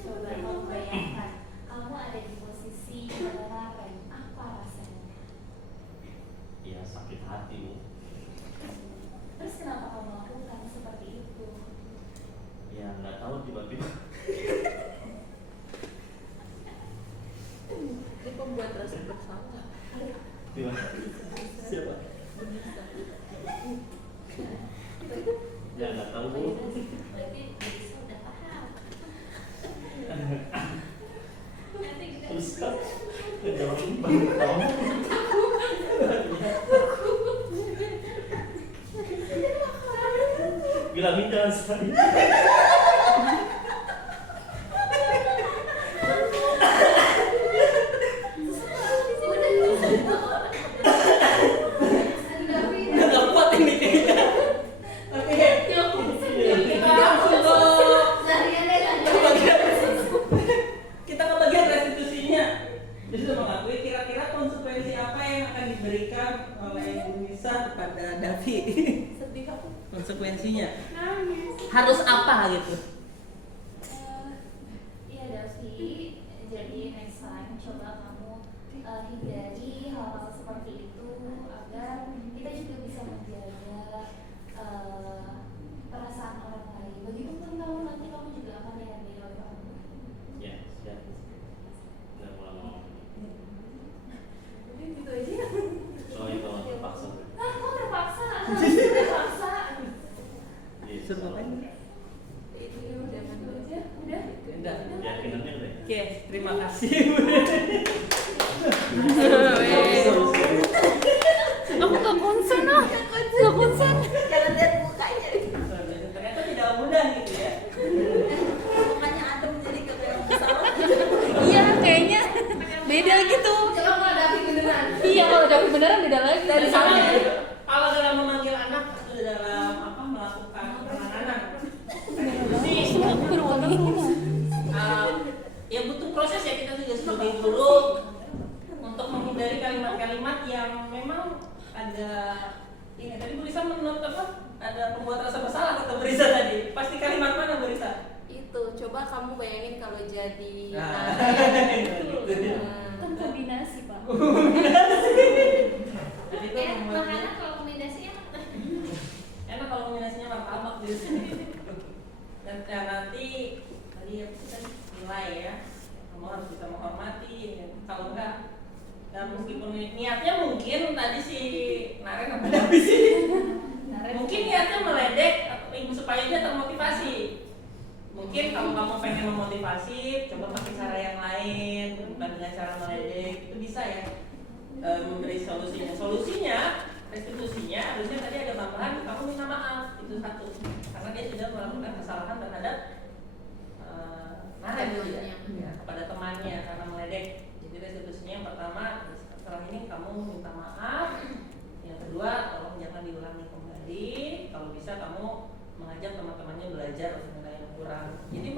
coba kamu bayangkan, kamu ada di posisi Naren, apa rasanya? Ya sakit hati Bu. Terus kenapa kamu melakukan seperti itu? Ya nggak tahu tiba-tiba. Ini pembuat rasa bersalah. Tiba. Siapa? Ya nggak tahu Bu. Tapi bisa udah paham. Nanti kita Susah. Jawabin baru tahu. Bilangin jangan sekali. Udah gak kuat ini kayaknya. Oke. Kita langsung kita ke bagian restitusinya. Jadi sudah mengakui kira-kira konsekuensi apa yang akan diberikan oleh Nisa kepada Davi. Sedih aku. Konsekuensinya nangis. harus apa gitu? Iya Davi, jadi next time coba kamu hindari hal-hal seperti itu agar kita juga bisa menjaga perasaan orang lain. Begitupun kamu nanti kamu juga akan dihargai oleh orang lain. Ya siap. Nggak mau. Udah gitu aja. Soalnya kalau terpaksa. Ah, kok terpaksa? Terpaksa. Iya, Suruh soalnya. ngapain? Itu udah gitu aja. Udah. Udah. Yakinannya udah. Oke, terima kasih. Aku gak konsen ah. Gak konsen. jangan lihat mukanya. Ternyata tidak mudah gitu ya. Mukanya adem jadi kayak pesawat. Iya kayaknya beda gitu. Coba kalau Davi beneran. Iya kalau Davi beneran beda lagi. Dari sana kalau dalam memanggil anak atau dalam apa melakukan penanganan restitusi, ya butuh proses ya, kita juga studi dulu untuk menghindari kalimat-kalimat yang memang ada ini. Tadi Bu Risa menurut apa? Ada pembuat rasa bersalah kata Bu Risa tadi. Pasti kalimat mana Bu Risa? Itu coba kamu bayangin kalau jadi Nah, Naren. Kan kombinasi Pak. Jadi itu membuat Makanan kalau kombinasi enak kalau kombinasinya martabak gitu. Dan ya, nanti tadi ya kita nilai ya, kamu harus bisa menghormati ya. Kalau enggak, dan meskipun niatnya mungkin tadi si Naren apa Davi sih, mungkin niatnya meledek atau ibu supaya dia termotivasi. Mungkin kalau kamu pengen memotivasi, coba pakai cara yang lain, bukan dengan cara meledek, itu bisa ya. Memberi solusinya restitusinya harusnya tadi ada tambahan kamu minta maaf, itu satu, karena dia sudah melakukan kesalahan terhadap Naren gitu ya, kepada temannya karena meledek. Jadi restitusinya yang pertama, setelah ini kamu minta maaf, yang kedua tolong jangan diulangi kembali, kalau bisa kamu mengajak teman-temannya belajar nilai yang kurang. Jadi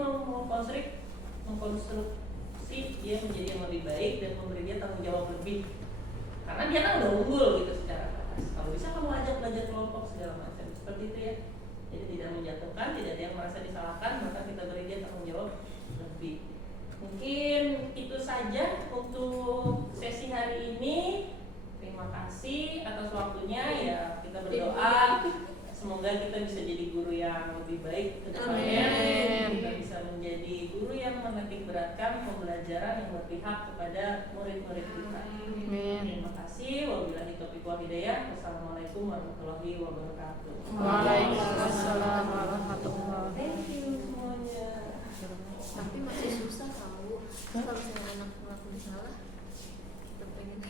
mengkonstruksi dia menjadi yang lebih baik dan memberi dia tanggung jawab lebih, karena dia kan udah unggul gitu secara kelas. Kalau bisa kamu ajak belajar kelompok segala macam seperti itu ya. Jadi tidak menjatuhkan, tidak ada yang merasa disalahkan, maka kita beri dia tanggung jawab lebih. Mungkin itu saja untuk sesi hari ini. Terima terima kasih atas waktunya ya. Kita berdoa semoga kita bisa jadi guru yang lebih baik ke depannya. Amin. Kita bisa menjadi guru yang menitik beratkan pembelajaran yang berpihak kepada murid-murid kita. Amin. Terima kasih. Wabillahi taufiq wal hidayah. Wassalamualaikum warahmatullahi wabarakatuh. Waalaikumsalam warahmatullahi. Thank you semuanya. Tapi masih susah tahu kalau misalnya anak ngelakuin salah kita pengen